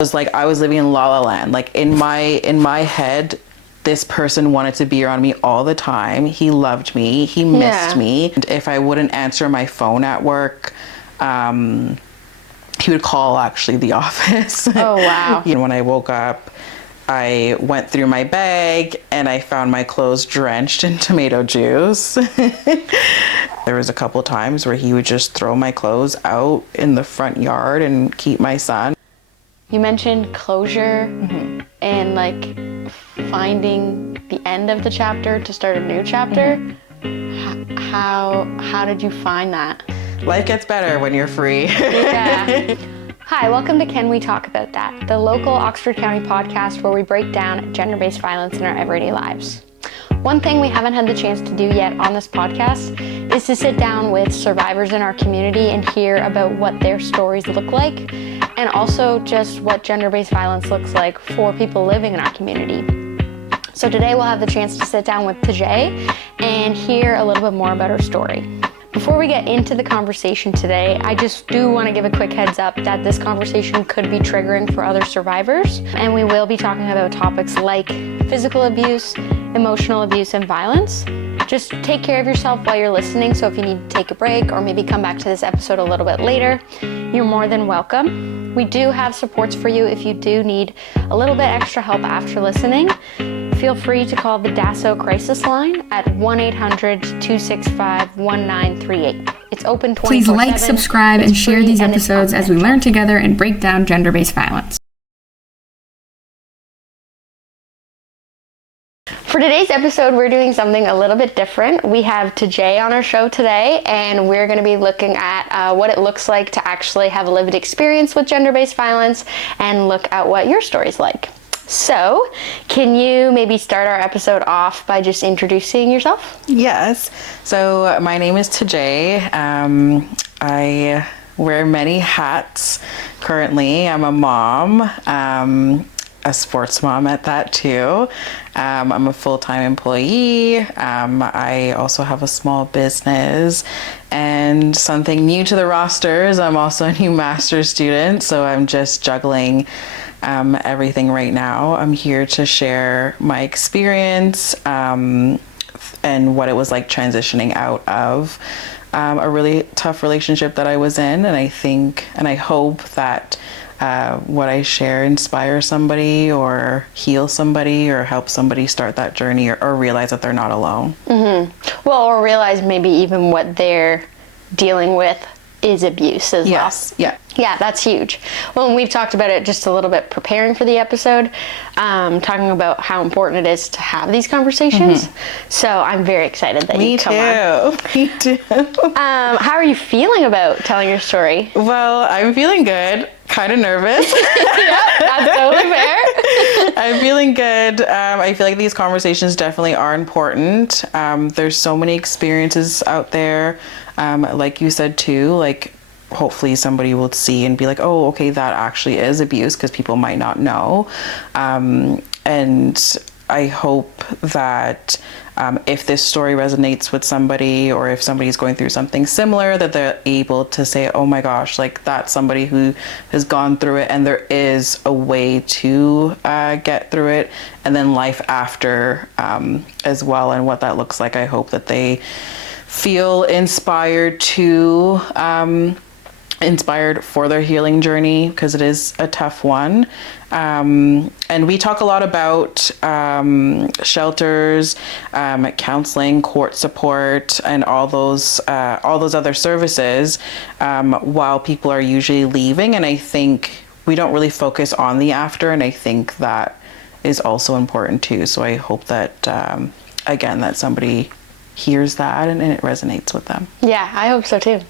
was like I was living in La La Land. Like in my head, this person wanted to be around me all the time. He loved me. He missed me. And if I wouldn't answer my phone at work, he would call actually the office. Oh, wow. And when I woke up, I went through my bag and I found my clothes drenched in tomato juice. There was a couple times where he would just throw my clothes out in the front yard and keep my son. You mentioned closure and like finding the end of the chapter to start a new chapter. How did you find that? Life gets better when you're free. Yeah. Hi, welcome to Can We Talk About That, the local Oxford County podcast where we break down gender-based violence in our everyday lives. One thing we haven't had the chance to do yet on this podcast is to sit down with survivors in our community and hear about what their stories look like, and also just what gender-based violence looks like for people living in our community. So today we'll have the chance to sit down with Tajay and hear a little bit more about her story. Before we get into the conversation today, I just do want to give a quick heads up that this conversation could be triggering for other survivors, and we will be talking about topics like physical abuse, emotional abuse, and violence. Just take care of yourself while you're listening, so if you need to take a break or maybe come back to this episode a little bit later, you're more than welcome. We do have supports for you if you do need a little bit extra help after listening. Feel free to call the DASO crisis line at 1-800-265-1938. It's open 24/7. Please like, subscribe, and share these episodes as we learn together and break down gender-based violence. For today's episode, we're doing something a little bit different. We have Tajay on our show today, and we're going to be looking at what it looks like to actually have a lived experience with gender-based violence and look at what your story's like. So, can you maybe start our episode off by just introducing yourself? Yes. So my name is Tajay. I wear many hats currently. I'm a mom, a sports mom at that too. I'm a full-time employee. I also have a small business, and something new to the roster is I'm also a new master's student. So I'm just juggling everything right now. I'm here to share my experience and what it was like transitioning out of a really tough relationship that I was in. And I think and I hope that what I share inspires somebody or heal somebody or help somebody start that journey or realize that they're not alone. Well, or realize maybe even what they're dealing with is abuse as well. Yes. Yeah. Yeah, that's huge. Well, and we've talked about it just a little bit preparing for the episode, talking about how important it is to have these conversations. So I'm very excited that you come on. Me too. How are you feeling about telling your story? Well, I'm feeling good. Kind of nervous. Yeah, that's totally fair. I'm feeling good. I feel like these conversations definitely are important. There's so many experiences out there. Like you said too, like hopefully somebody will see and be like, oh, okay, that actually is abuse, because people might not know. And I hope that if this story resonates with somebody, or if somebody's going through something similar, that they're able to say, oh my gosh, like that's somebody who has gone through it, and there is a way to get through it, and then life after as well, and what that looks like. I hope that they feel inspired for their healing journey, because it is a tough one. And we talk a lot about shelters, counseling, court support, and all those other services while people are usually leaving. And I think we don't really focus on the after, and I think that is also important too. So I hope that again that somebody hears that and it resonates with them. Yeah, I hope so too.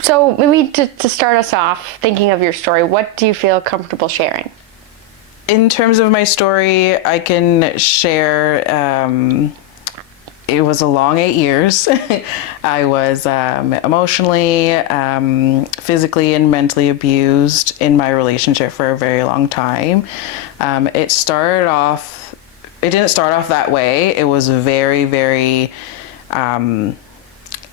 So maybe to start us off, thinking of your story, what do you feel comfortable sharing? In terms of my story, I can share, it was a long 8 years. I was emotionally, physically, and mentally abused in my relationship for a very long time. It didn't start off that way. It was very, very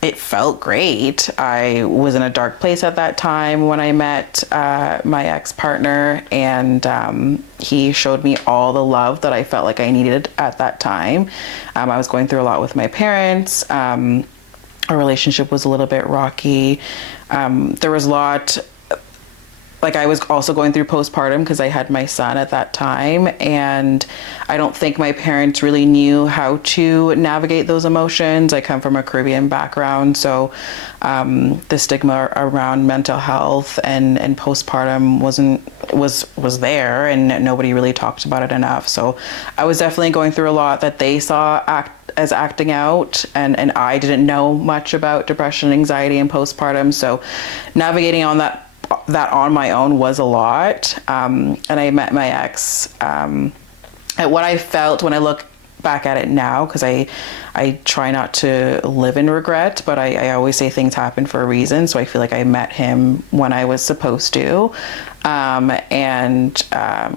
it felt great. I was in a dark place at that time when I met my ex-partner, and he showed me all the love that I felt like I needed at that time. I was going through a lot with my parents. Our relationship was a little bit rocky. There was a lot, like I was also going through postpartum because I had my son at that time, and I don't think my parents really knew how to navigate those emotions. I come from a Caribbean background, so the stigma around mental health and postpartum was there, and nobody really talked about it enough. So I was definitely going through a lot that they saw as acting out, and I didn't know much about depression, anxiety, and postpartum. So navigating on that on my own was a lot. And I met my ex, at what I felt when I look back at it now, because I try not to live in regret, but I always say things happen for a reason. So I feel like I met him when I was supposed to.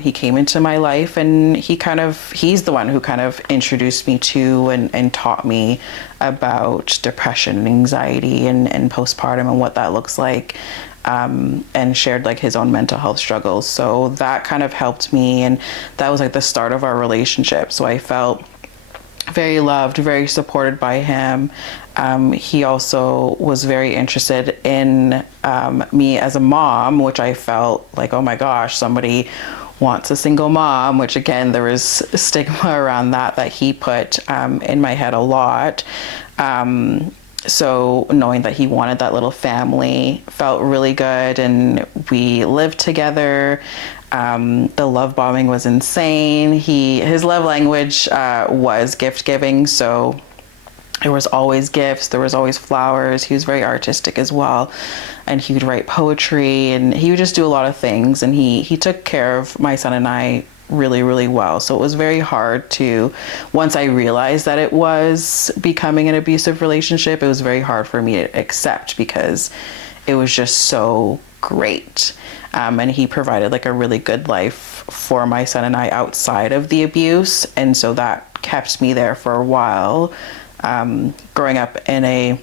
He came into my life, and he's the one who kind of introduced me to and taught me about depression and anxiety and postpartum and what that looks like. And shared like his own mental health struggles. So that kind of helped me, and that was like the start of our relationship. So I felt very loved, very supported by him. He also was very interested in me as a mom, which I felt like, oh my gosh, somebody wants a single mom, which again, there was stigma around that he put in my head a lot. So knowing that he wanted that little family felt really good, and we lived together. The love bombing was insane. His love language was gift giving, so there was always gifts, there was always flowers. He was very artistic as well, and he would write poetry, and he would just do a lot of things, and he took care of my son and I really, really well. So it was very hard to, once I realized that it was becoming an abusive relationship, it was very hard for me to accept, because it was just so great. And he provided like a really good life for my son and I outside of the abuse. And so that kept me there for a while. Growing up in a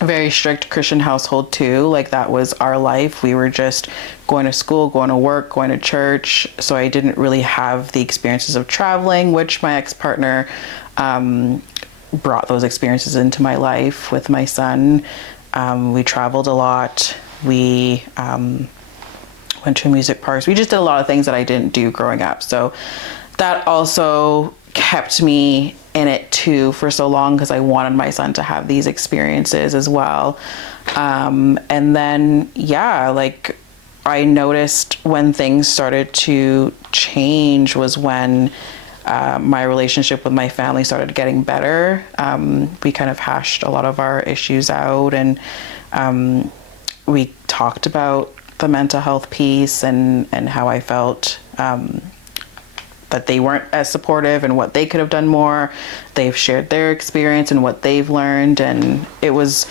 very strict Christian household too, like that was our life. We were just going to school, going to work, going to church. So I didn't really have the experiences of traveling, which my ex-partner brought those experiences into my life with my son. We traveled a lot. We went to music parks. We just did a lot of things that I didn't do growing up. So that also kept me in it too for so long, because I wanted my son to have these experiences as well. And then, like I noticed when things started to change was when my relationship with my family started getting better. We kind of hashed a lot of our issues out, and we talked about the mental health piece and how I felt that they weren't as supportive and what they could have done more. They've shared their experience and what they've learned, and it was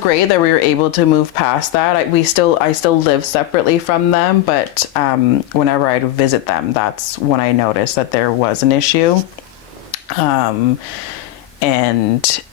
great that we were able to move past that. I still live separately from them, but whenever I'd visit them, that's when I noticed that there was an issue. And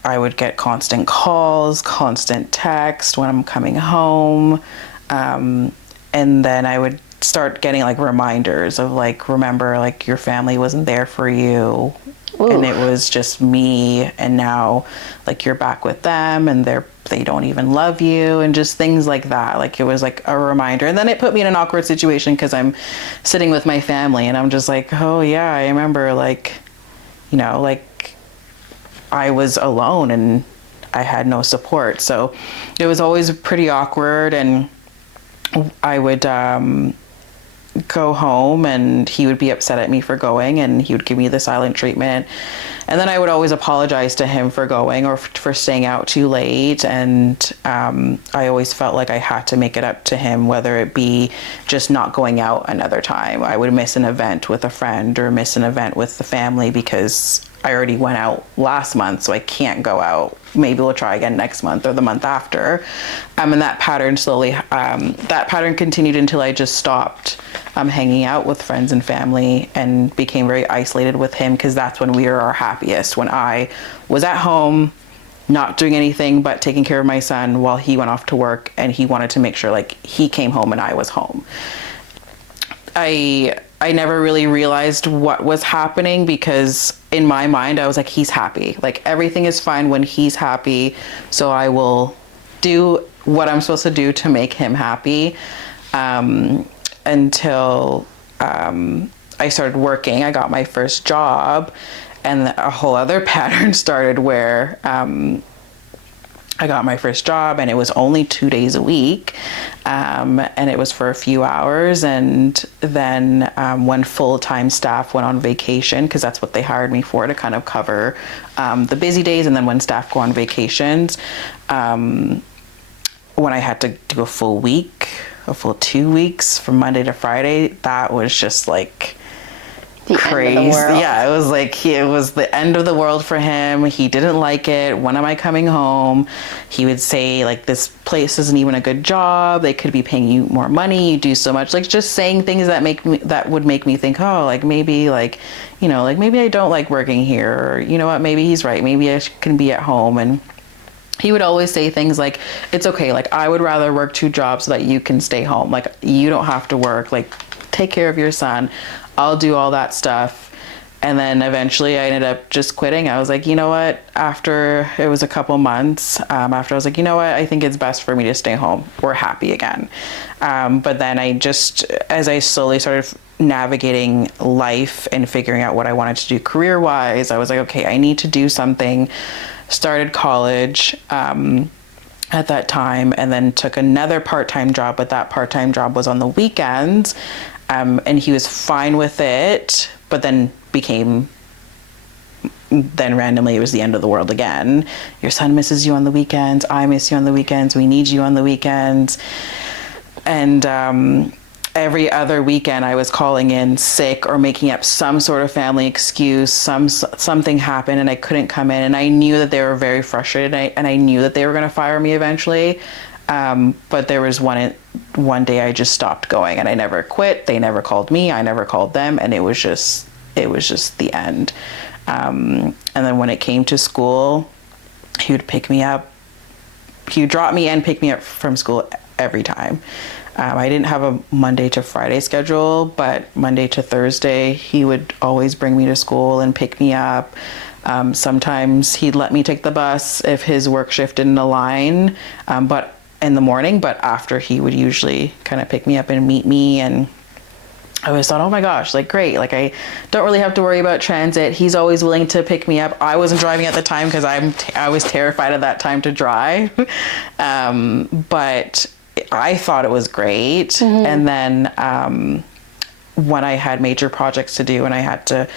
I would get constant calls, constant text when I'm coming home. And then I would start getting like reminders of like, remember, like your family wasn't there for you. Ooh. And it was just me, and now like you're back with them, and they don't even love you, and just things like that. Like it was like a reminder. And then it put me in an awkward situation, because I'm sitting with my family and I'm just like, oh yeah, I remember, like, you know, like I was alone and I had no support. So it was always pretty awkward, and I would go home and he would be upset at me for going, and he would give me the silent treatment. And then I would always apologize to him for going or for staying out too late. And I always felt like I had to make it up to him, whether it be just not going out another time. I would miss an event with a friend or miss an event with the family because I already went out last month, so I can't go out. Maybe we'll try again next month or the month after. And that pattern continued until I just stopped hanging out with friends and family and became very isolated with him, because that's when we were our happiest, when I was at home not doing anything but taking care of my son while he went off to work, and he wanted to make sure like he came home and I was home. I never really realized what was happening, because in my mind I was like, he's happy. Like everything is fine when he's happy, so I will do what I'm supposed to do to make him happy. Until I started working, I got my first job, and a whole other pattern started where I got my first job, and it was only 2 days a week, and it was for a few hours. And then when full-time staff went on vacation, because that's what they hired me for, to kind of cover the busy days, and then when staff go on vacations, when I had to do a full 2 weeks from Monday to Friday, that was just like crazy. Yeah, it was like it was the end of the world for him. He didn't like it. When am I coming home? He would say like, this place isn't even a good job. They could be paying you more money. You do so much. Like just saying things that would make me think, oh, like maybe like, you know, like maybe I don't like working here, or you know what, maybe he's right. Maybe I can be at home. And he would always say things like, it's okay. Like I would rather work 2 jobs so that you can stay home. Like you don't have to work. Like take care of your son. I'll do all that stuff. And then eventually I ended up just quitting. I was like, you know what, after it was a couple months, after I was like, you know what, I think it's best for me to stay home. We're happy again. But then as I slowly started navigating life and figuring out what I wanted to do career-wise, I was like, okay, I need to do something. Started college at that time, and then took another part-time job, but that part-time job was on the weekends. And he was fine with it, but then randomly it was the end of the world again. Your son misses you on the weekends. I miss you on the weekends. We need you on the weekends. And every other weekend I was calling in sick or making up some sort of family excuse. Something happened and I couldn't come in. And I knew that they were very frustrated, and I knew that they were going to fire me eventually. But there was one day I just stopped going, and I never quit. They never called me. I never called them. And it was just the end. And then when it came to school, he would pick me up. He would drop me and pick me up from school every time. I didn't have a Monday to Friday schedule, but Monday to Thursday, he would always bring me to school and pick me up. Sometimes he'd let me take the bus if his work shift didn't align, but in the morning, but after he would usually kind of pick me up and meet me. And I always thought, oh my gosh, like great. Like I don't really have to worry about transit. He's always willing to pick me up. I wasn't driving at the time because I was terrified at that time to drive. But I thought it was great. Mm-hmm. And then when I had major projects to do and I had to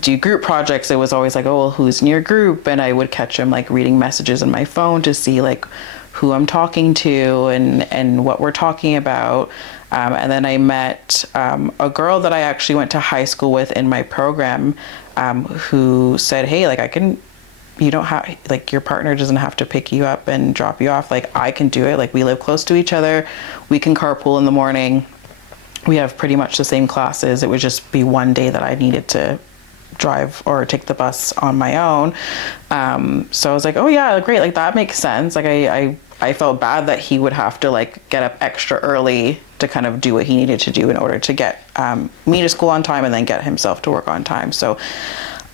do group projects, it was always like, oh, well, who's in your group? And I would catch him like reading messages on my phone to see like who I'm talking to and what we're talking about. And then I met a girl that I actually went to high school with in my program, who said, hey, like you don't have, like your partner doesn't have to pick you up and drop you off. Like I can do it. Like we live close to each other. We can carpool in the morning. We have pretty much the same classes. It would just be one day that I needed to drive or take the bus on my own. So I was like, oh yeah, great. Like that makes sense. Like I felt bad that he would have to like get up extra early to kind of do what he needed to do in order to get me to school on time and then get himself to work on time. So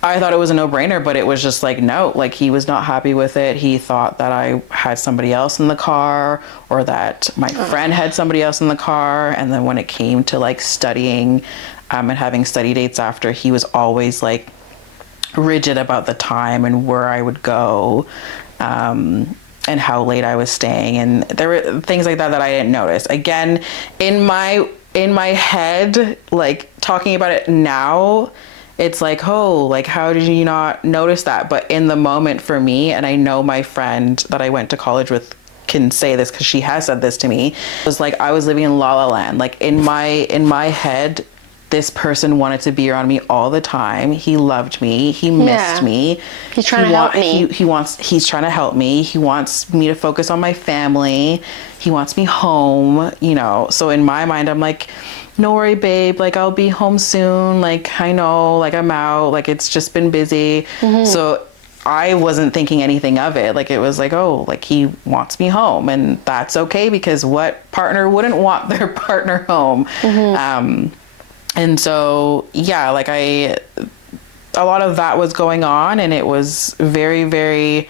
I thought it was a no-brainer, but it was just like, no, like he was not happy with it. He thought that I had somebody else in the car or that my friend had somebody else in the car. And then when it came to like studying and having study dates after, he was always like rigid about the time and where I would go and how late I was staying. And there were things like that I didn't notice. Again, in my head, like talking about it now, it's like, oh, like, how did you not notice that? But in the moment for me, and I know my friend that I went to college with can say this because she has said this to me, it was like I was living in La La Land. Like in my head, this person wanted to be around me all the time. He loved me. He missed me. He's trying to help me. He's trying to help me. He wants me to focus on my family. He wants me home, you know. So in my mind, I'm like, no worry, babe. Like, I'll be home soon. Like, I know, like, I'm out. Like, it's just been busy. Mm-hmm. So I wasn't thinking anything of it. Like, it was like, oh, like, he wants me home, and that's okay, because what partner wouldn't want their partner home? And so, yeah, like, a lot of that was going on, and it was very, very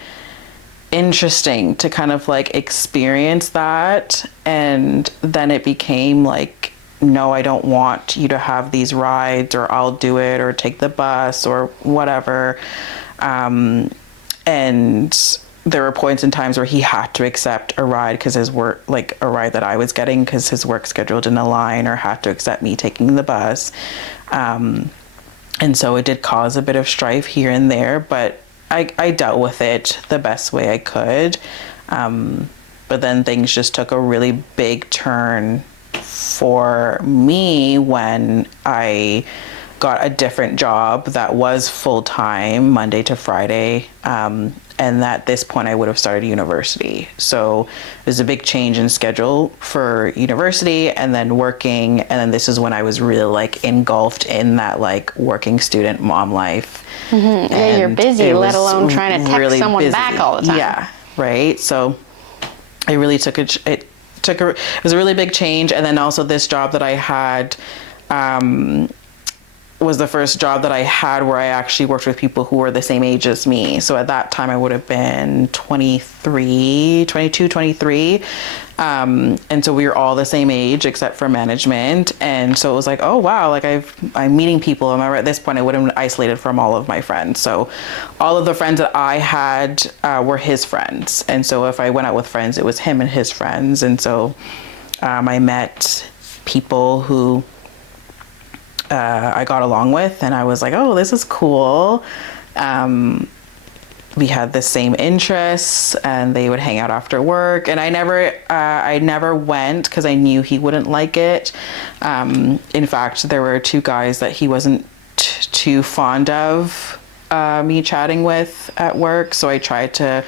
interesting to kind of like experience that. And then it became like, no, I don't want you to have these rides, or I'll do it, or take the bus, or whatever. And there were points in times where he had to accept a ride because his work, like a ride that I was getting because his work schedule didn't align, or had to accept me taking the bus. And so it did cause a bit of strife here and there, but I dealt with it the best way I could. But then things just took a really big turn for me when I got a different job that was full-time, Monday to Friday. And at this point I would have started university. So it was a big change in schedule for university and then working. And then this is when I was really like engulfed in that like working student mom life. Yeah, you're busy, let alone trying to text really someone busy. Back all the time. Yeah, right. So I really it was a really big change. And then also this job that I had, was the first job that I had where I actually worked with people who were the same age as me. So at that time I would have been 22, 23. And so we were all the same age except for management. And so it was like, oh wow, like I'm meeting people. And at this point I would have been isolated from all of my friends. So all of the friends that I had were his friends. And so if I went out with friends, it was him and his friends. And so I met people who I got along with, and I was like, oh, this is cool. We had the same interests, and they would hang out after work. And I never went because I knew he wouldn't like it. In fact, there were two guys that he wasn't too fond of me chatting with at work. So I tried to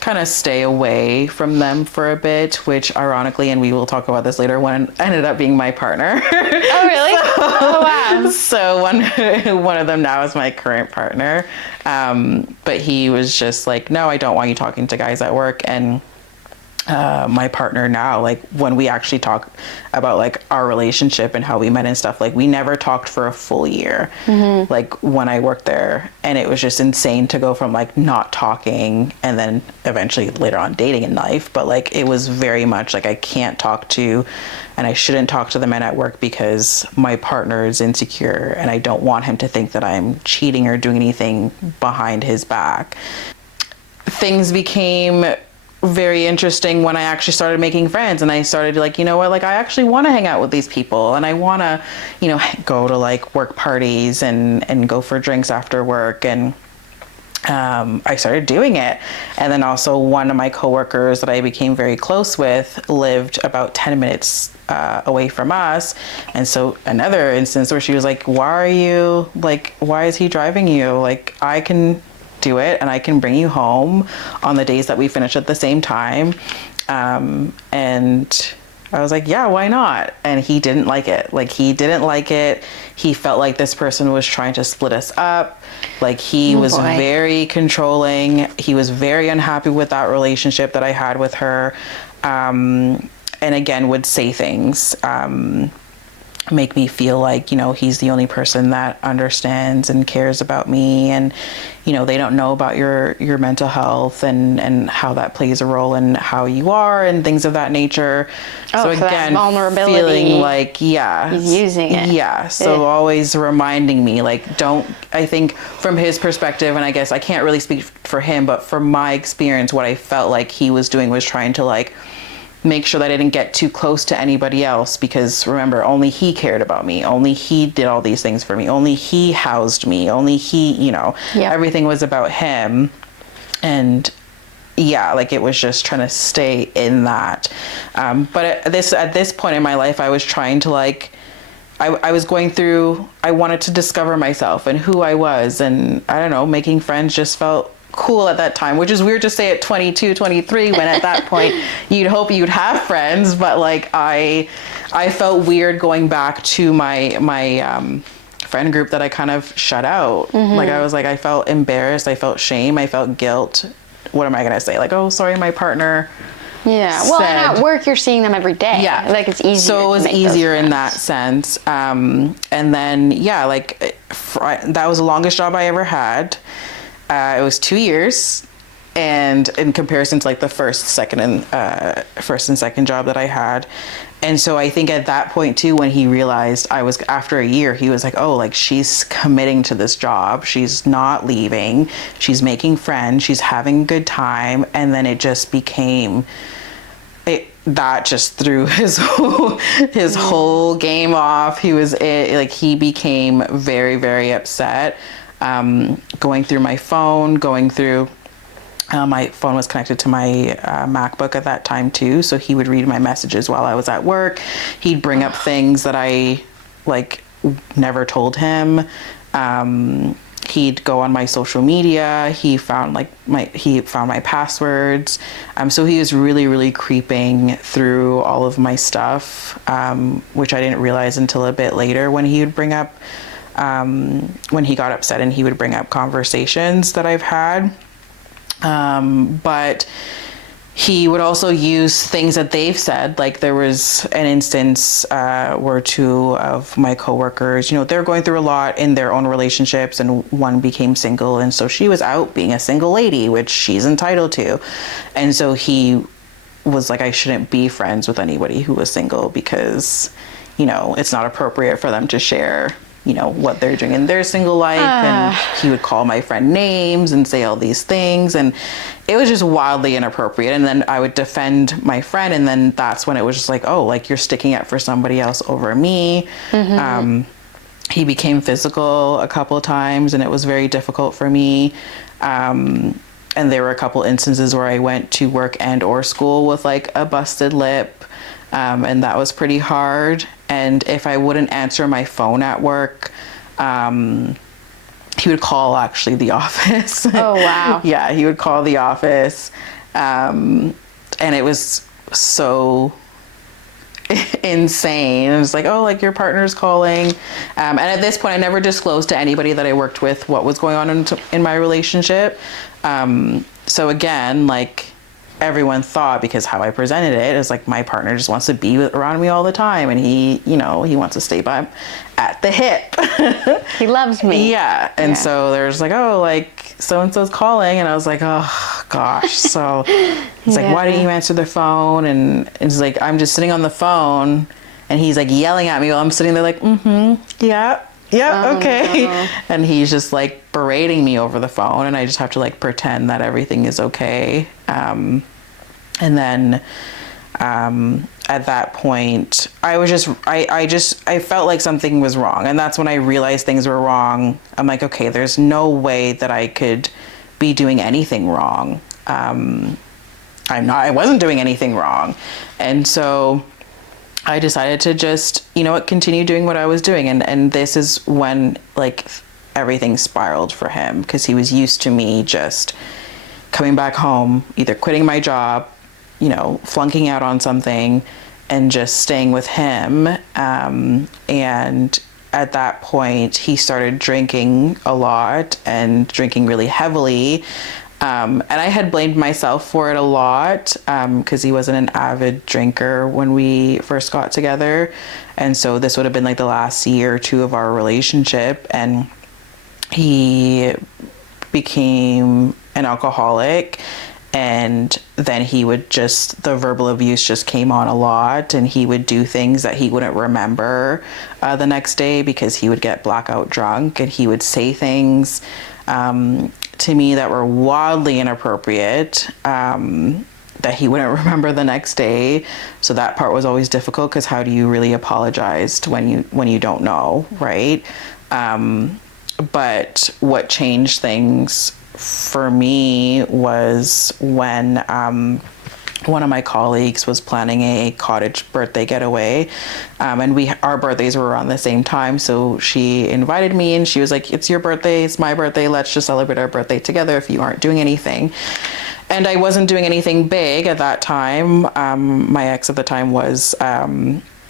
kind of stay away from them for a bit, which ironically, and we will talk about this later, one ended up being my partner. Oh, really? Oh, wow. So one of them now is my current partner. But he was just like, no, I don't want you talking to guys at work. And my partner now, like when we actually talk about like our relationship and how we met and stuff, like we never talked for a full year, like when I worked there. And it was just insane to go from like not talking and then eventually later on dating in life. But like it was very much like I can't talk to, and I shouldn't talk to the men at work because my partner is insecure and I don't want him to think that I'm cheating or doing anything behind his back. Things became very interesting when I actually started making friends, and I started like, you know what, like I actually want to hang out with these people, and I want to, you know, go to like work parties and go for drinks after work. And I started doing it. And then also one of my coworkers that I became very close with lived about 10 minutes away from us. And so another instance where she was like, why is he driving you? Like I can do it and I can bring you home on the days that we finish at the same time. And I was like, yeah, why not? And he didn't like it. Like he didn't like it. He felt like this person was trying to split us up. Like he was very controlling. He was very unhappy with that relationship that I had with her. And again, would say things, make me feel like, you know, he's the only person that understands and cares about me. And, you know, they don't know about your mental health and how that plays a role in how you are and things of that nature. Oh, so again, vulnerability, feeling like, yeah, he's using it. Yeah. So always reminding me, like, I think from his perspective, and I guess I can't really speak for him, but from my experience, what I felt like he was doing was trying to like make sure that I didn't get too close to anybody else, because remember, only he cared about me. Only he did all these things for me. Only he housed me. Only he, you know, everything was about him. And yeah, like it was just trying to stay in that. But at this point in my life, I was trying to like, I was going through, I wanted to discover myself and who I was. And I don't know, making friends just felt cool at that time, which is weird to say at 22, 23, when at that point you'd hope you'd have friends. But like I felt weird going back to my friend group that I kind of shut out. Like I was like, I felt embarrassed, I felt shame, I felt guilt. What am I gonna say? Like, oh, sorry, my partner. Yeah. Well, and at work you're seeing them every day. Yeah. Like it's easier. So it was easier in that sense. And then like that was the longest job I ever had. It was 2 years. And in comparison to like the first and second job that I had. And so I think at that point too, when he realized after a year, he was like, oh, like she's committing to this job. She's not leaving. She's making friends. She's having a good time. And then it just became, that just threw his whole game off. He became very, very upset. Going through my phone, my phone was connected to my MacBook at that time too, so he would read my messages while I was at work. He'd bring up things that I like never told him. He'd go on my social media. He found my passwords. So he was really, really creeping through all of my stuff, which I didn't realize until a bit later when he would bring up, when he got upset and he would bring up conversations that I've had. But he would also use things that they've said. Like there was an instance where two of my coworkers, they're going through a lot in their own relationships, and one became single, and so she was out being a single lady, which she's entitled to. And so he was like, I shouldn't be friends with anybody who was single because, it's not appropriate for them to share what they're doing in their single life. And he would call my friend names and say all these things, and it was just wildly inappropriate. And then I would defend my friend, and then that's when it was just like, oh, like you're sticking up for somebody else over me. He became physical a couple of times, and it was very difficult for me. And there were a couple instances where I went to work and or school with like a busted lip. And that was pretty hard. And if I wouldn't answer my phone at work, he would call actually the office. Oh, wow. Yeah, he would call the office. And it was so insane. It was like, oh, like your partner's calling. And at this point, I never disclosed to anybody that I worked with what was going on in my relationship. So again, like, everyone thought, because how I presented it is like my partner just wants to be around me all the time, and he wants to stay by at the hip. He loves me. Yeah. And so there's like, oh, like so and so's calling, and I was like, oh gosh. So it's like, why didn't you answer the phone? And it's like, I'm just sitting on the phone, and he's like yelling at me while I'm sitting there like, yeah. Yeah, okay. No. And he's just like berating me over the phone, and I just have to like pretend that everything is okay. And then at that point, I felt like something was wrong. And that's when I realized things were wrong. I'm like, okay, there's no way that I could be doing anything wrong. I wasn't doing anything wrong. And so I decided to just, continue doing what I was doing. And this is when like everything spiraled for him, because he was used to me just coming back home, either quitting my job, flunking out on something, and just staying with him. And at that point, he started drinking a lot and drinking really heavily. And I had blamed myself for it a lot, because he wasn't an avid drinker when we first got together. And so this would have been like the last year or two of our relationship. And he became an alcoholic. And then the verbal abuse just came on a lot, and he would do things that he wouldn't remember the next day, because he would get blackout drunk, and he would say things to me that were wildly inappropriate, that he wouldn't remember the next day. So that part was always difficult, because how do you really apologize when you don't know, right? But what changed things for me was when one of my colleagues was planning a cottage birthday getaway, and our birthdays were around the same time. So she invited me, and she was like, it's your birthday, it's my birthday, let's just celebrate our birthday together if you aren't doing anything. And I wasn't doing anything big at that time. My ex at the time was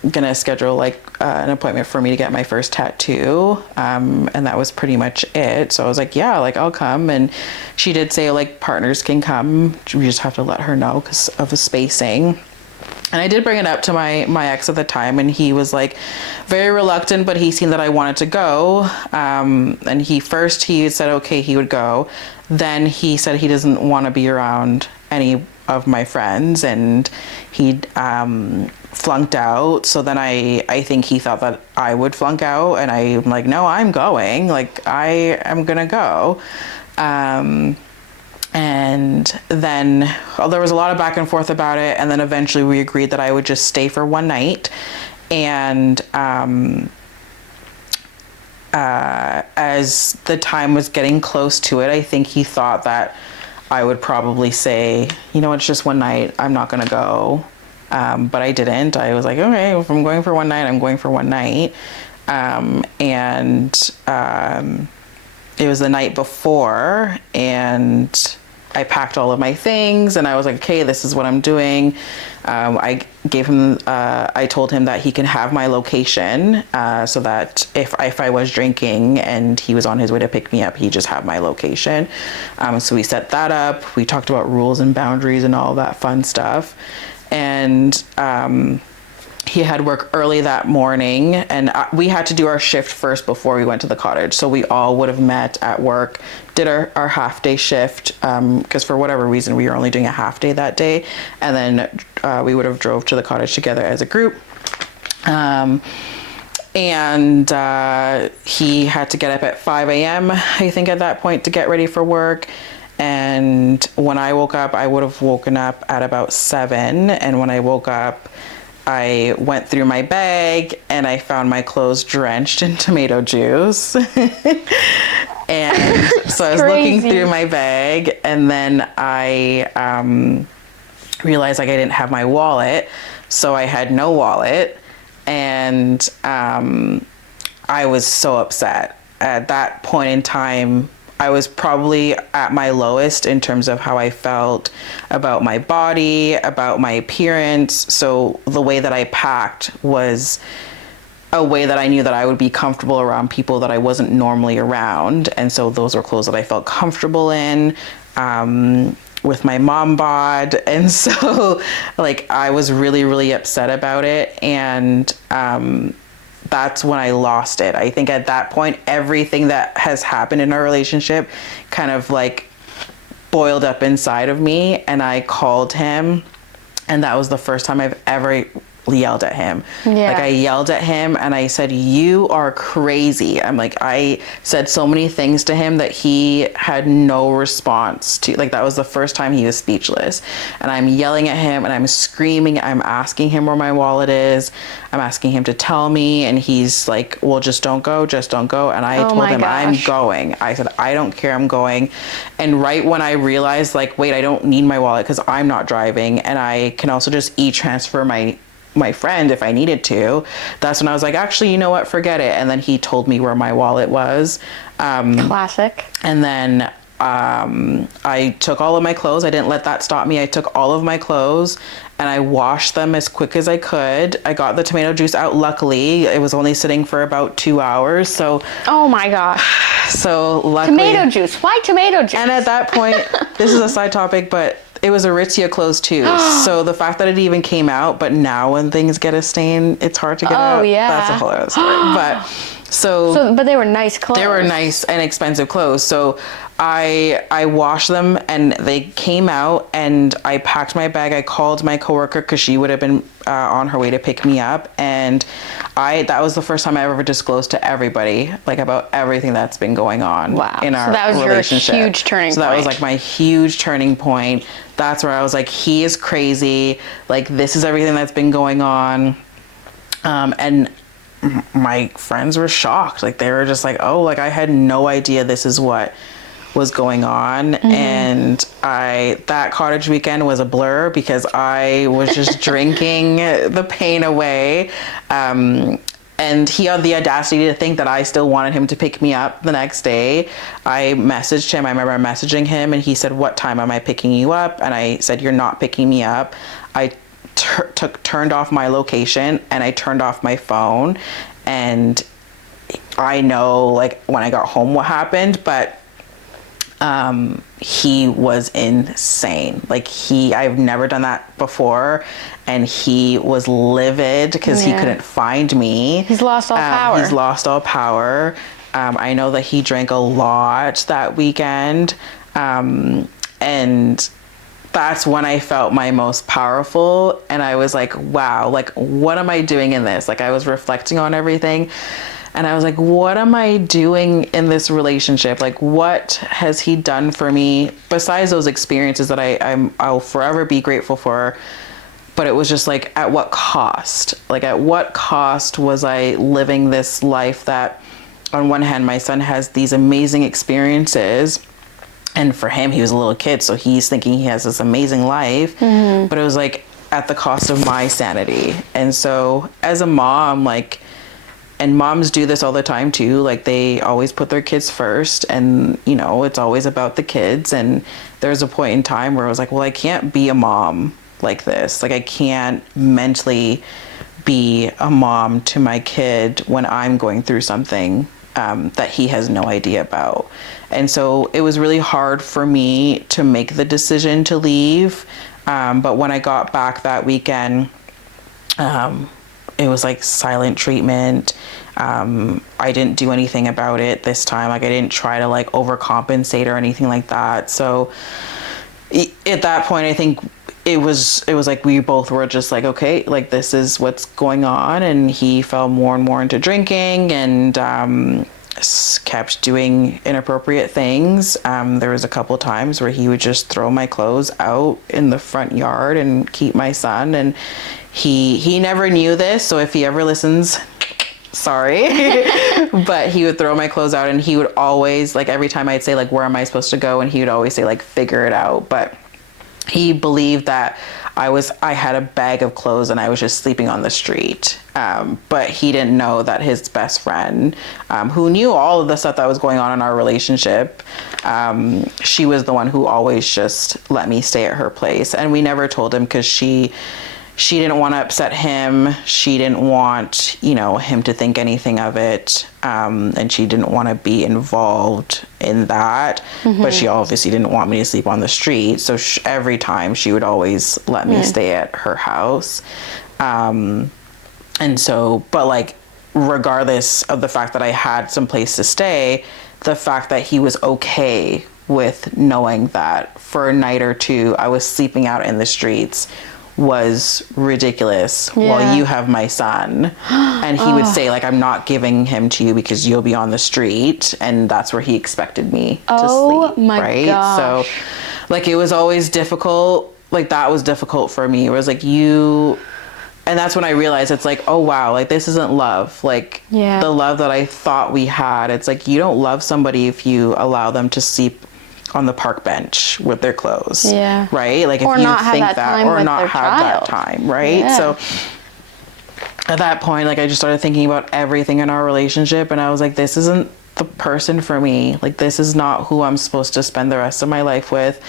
gonna schedule like an appointment for me to get my first tattoo, and that was pretty much it. So I was like, yeah, like I'll come. And she did say like partners can come, we just have to let her know because of the spacing. And I did bring it up to my ex at the time, and he was like very reluctant, but he seen that I wanted to go. And he said, okay, he would go. Then he said he doesn't want to be around any of my friends, and he flunked out. So then I think he thought that I would flunk out, and I'm like, no, I'm going. Like I am gonna go. And then there was a lot of back and forth about it, and then eventually we agreed that I would just stay for one night. And as the time was getting close to it, I think he thought that I would probably say, you know, it's just one night, I'm not gonna go. But I didn't. I was like, okay, if I'm going for one night, I'm going for one night. It was the night before, and I packed all of my things, and I was like, okay, this is what I'm doing. I told him that he can have my location, so that if I was drinking and he was on his way to pick me up, he'd just have my location. So we set that up. We talked about rules and boundaries and all that fun stuff. And he had work early that morning, and we had to do our shift first before we went to the cottage. So we all would have met at work, did our half day shift, because for whatever reason we were only doing a half day that day, and then we would have drove to the cottage together as a group. And he had to get up at 5 a.m. I think at that point to get ready for work. And when I woke up, I would have woken up at about 7. And when I woke up, I went through my bag and I found my clothes drenched in tomato juice. And so I was looking through my bag, and then I realized like I didn't have my wallet. So I had no wallet, and I was so upset. At that point in time, I was probably at my lowest in terms of how I felt about my body, about my appearance. So the way that I packed was a way that I knew that I would be comfortable around people that I wasn't normally around. And so those were clothes that I felt comfortable in, with my mom bod. And so like I was really, really upset about it. And that's when I lost it. I think at that point, everything that has happened in our relationship kind of like boiled up inside of me, and I called him, and that was the first time I've ever yelled at him. Like I yelled at him and I said, you are crazy. I'm like, I said so many things to him that he had no response to. Like that was the first time he was speechless, and I'm yelling at him and I'm screaming. I'm asking him where my wallet is. I'm asking him to tell me, and he's like, well, just don't go. And I told him, I'm going. I said, I don't care, I'm going. And right when I realized like, wait, I don't need my wallet because I'm not driving, and I can also just e-transfer my friend if I needed to, that's when I was like, actually, you know what, forget it. And then he told me where my wallet was. Classic. And then I took all of my clothes. I didn't let that stop me. I took all of my clothes and I washed them as quick as I could. I got the tomato juice out. Luckily, it was only sitting for about 2 hours. So, oh my gosh. So luckily. Tomato juice. Why tomato juice? And at that point, this is a side topic, but it was Aritzia clothes too. So the fact that it even came out, but now when things get a stain, it's hard to get out. Oh yeah. That's a whole other story. But they were nice clothes. They were nice and expensive clothes. So I washed them and they came out, and I packed my bag. I called my coworker because she would have been on her way to pick me up. And that was the first time I ever disclosed to everybody like about everything that's been going on in our relationship. So that was your huge turning point. So that was like my huge turning point. That's where I was like, he is crazy. Like this is everything that's been going on. And my friends were shocked. Like they were just like, oh, like I had no idea this is what was going on. Mm-hmm. And that cottage weekend was a blur because I was just drinking the pain away. And he had the audacity to think that I still wanted him to pick me up the next day. I messaged him. I remember messaging him and he said, what time am I picking you up? And I said, you're not picking me up. I turned off my location and I turned off my phone. And I know, like, when I got home what happened, but he was insane. Like, I've never done that before, and he was livid because he couldn't find me. He's lost all power. He's lost all power. I know that he drank a lot that weekend, and that's when I felt my most powerful. And I was like, wow, like, what am I doing in this? Like, I was reflecting on everything. And I was like, what am I doing in this relationship? Like, what has he done for me besides those experiences that I'll forever be grateful for? But it was just like, at what cost? Like, at what cost was I living this life that, on one hand, my son has these amazing experiences, and for him, he was a little kid, so he's thinking he has this amazing life, but it was like at the cost of my sanity. And so as a mom, like, and moms do this all the time too, like, they always put their kids first, and, you know, it's always about the kids. And there's a point in time where I was like, well, I can't be a mom like this. Like, I can't mentally be a mom to my kid when I'm going through something that he has no idea about. And so it was really hard for me to make the decision to leave. But when I got back that weekend, it was like silent treatment. I didn't do anything about it this time. Like, I didn't try to like overcompensate or anything like that. So at that point, I think it was like we both were just like, okay, like, this is what's going on. And he fell more and more into drinking, and kept doing inappropriate things. There was a couple of times where he would just throw my clothes out in the front yard and keep my son. And he never knew this, so if he ever listens, sorry. But he would throw my clothes out, and he would always, like, every time I'd say, like, where am I supposed to go, and he would always say, like, figure it out. But he believed that I had a bag of clothes and I was just sleeping on the street. But he didn't know that his best friend, who knew all of the stuff that was going on in our relationship, she was the one who always just let me stay at her place. And we never told him, because she didn't want to upset him. She didn't want, you know, him to think anything of it. And she didn't want to be involved in that. But she obviously didn't want me to sleep on the street. So every time she would always let me stay at her house. And so, but like, regardless of the fact that I had some place to stay, the fact that he was okay with knowing that for a night or two I was sleeping out in the streets was ridiculous. While you have my son. And he would say, like, I'm not giving him to you because you'll be on the street. And that's where he expected me to sleep. Oh my gosh. So, like, it was always difficult. Like, that was difficult for me. It was like, and that's when I realized, it's like, oh wow, like, this isn't love. Like, the love that I thought we had, it's like, you don't love somebody if you allow them to sleep on the park bench with their clothes. Right? Like, if or you not think have that, or not have that time, right? So at that point, like, I just started thinking about everything in our relationship, and I was like, this isn't the person for me. Like, this is not who I'm supposed to spend the rest of my life with.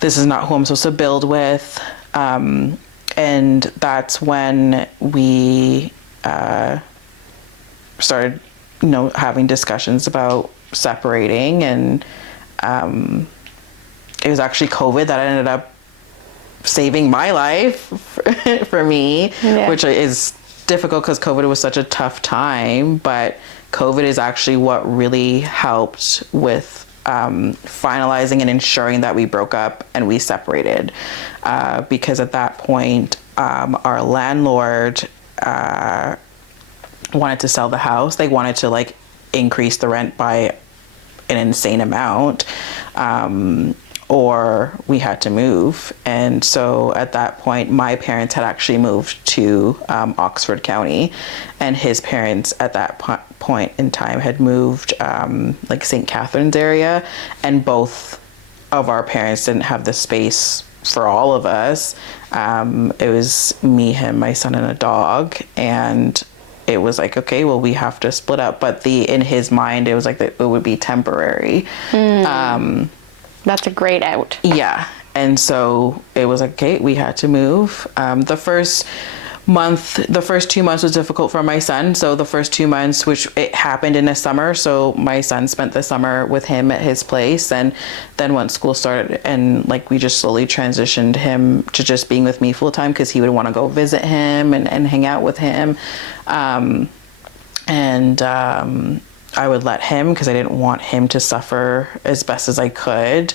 This is not who I'm supposed to build with. And that's when we started, you know, having discussions about separating. And it was actually COVID that ended up saving my life for me, which is difficult because COVID was such a tough time. But COVID is actually what really helped with finalizing and ensuring that we broke up and we separated, because at that point, our landlord wanted to sell the house. They wanted to, like, increase the rent by an insane amount, or we had to move. And so at that point, my parents had actually moved to Oxford County, and his parents at that point in time had moved like St. Catharines area, and both of our parents didn't have the space for all of us. It was me, him, my son, and a dog, and it was like, okay, well, we have to split up. But in his mind, it was like that it would be temporary. That's a great out. Yeah. And so it was like, okay, we had to move. The first 2 months was difficult for my son. So the first 2 months, which it happened in a summer. So my son spent the summer with him at his place. And then once school started, and like we just slowly transitioned him to just being with me full time, because he would want to go visit him and hang out with him. I would let him, because I didn't want him to suffer as best as I could.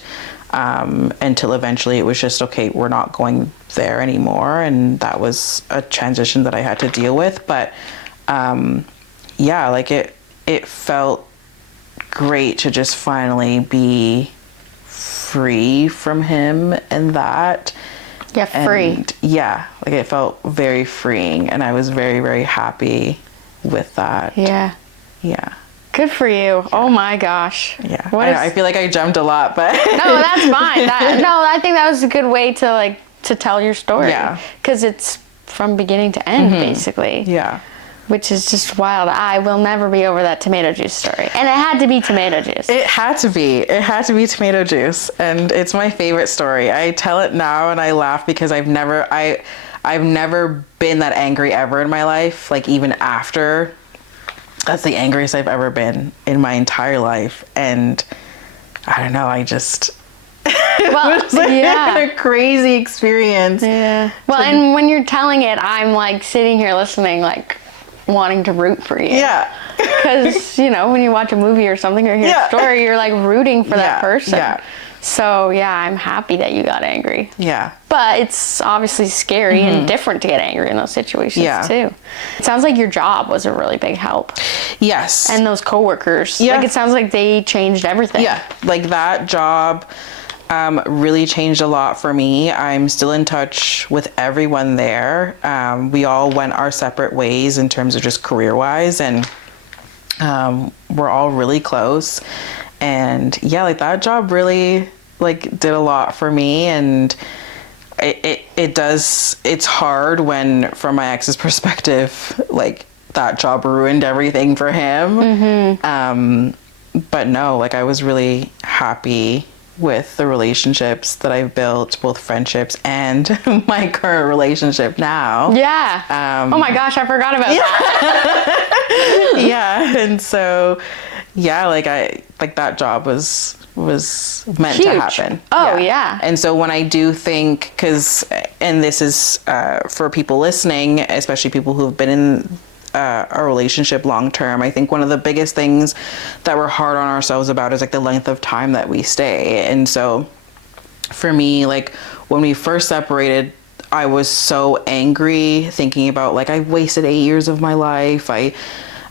Until eventually it was just, okay, we're not going there anymore. And that was a transition that I had to deal with. But yeah, like it felt great to just finally be free from him and that. Yeah, free. And yeah, like it felt very freeing, and I was very, very happy with that. Yeah. Yeah. Good for you. Oh my gosh. Yeah. I feel like I jumped a lot, but no, that's fine. I think that was a good way to tell your story. Yeah. Because it's from beginning to end, basically. Yeah. Which is just wild. I will never be over that tomato juice story. And it had to be tomato juice. It had to be tomato juice, and it's my favorite story. I tell it now and I laugh, because I've never been that angry ever in my life. Like, even after, that's the angriest I've ever been in my entire life. And I don't know, I just well, it was like a crazy experience. Yeah. Well, and when you're telling it, I'm like sitting here listening, like wanting to root for you. Yeah. Because, when you watch a movie or something or hear a story, you're like rooting for that person. Yeah. So, yeah, I'm happy that you got angry. Yeah. But it's obviously scary and different to get angry in those situations, too. It sounds like your job was a really big help. Yes. And those coworkers. Yeah. Like, it sounds like they changed everything. Yeah. Like, that job really changed a lot for me. I'm still in touch with everyone there. We all went our separate ways in terms of just career-wise, and we're all really close. And yeah, like that job really did a lot for me. And it's hard when, from my ex's perspective, like that job ruined everything for him. But no, I was really happy with the relationships that I've built, both friendships and my current relationship now. Yeah. Oh my gosh, I forgot about that. Yeah. And so, yeah, that job was meant Huge. to happen. Oh, yeah. And so when I do think, and this is for people listening, especially people who have been in a relationship long term, I think one of the biggest things that we're hard on ourselves about is the length of time that we stay. And so for me, when we first separated, I was so angry, thinking about I wasted 8 years of my life.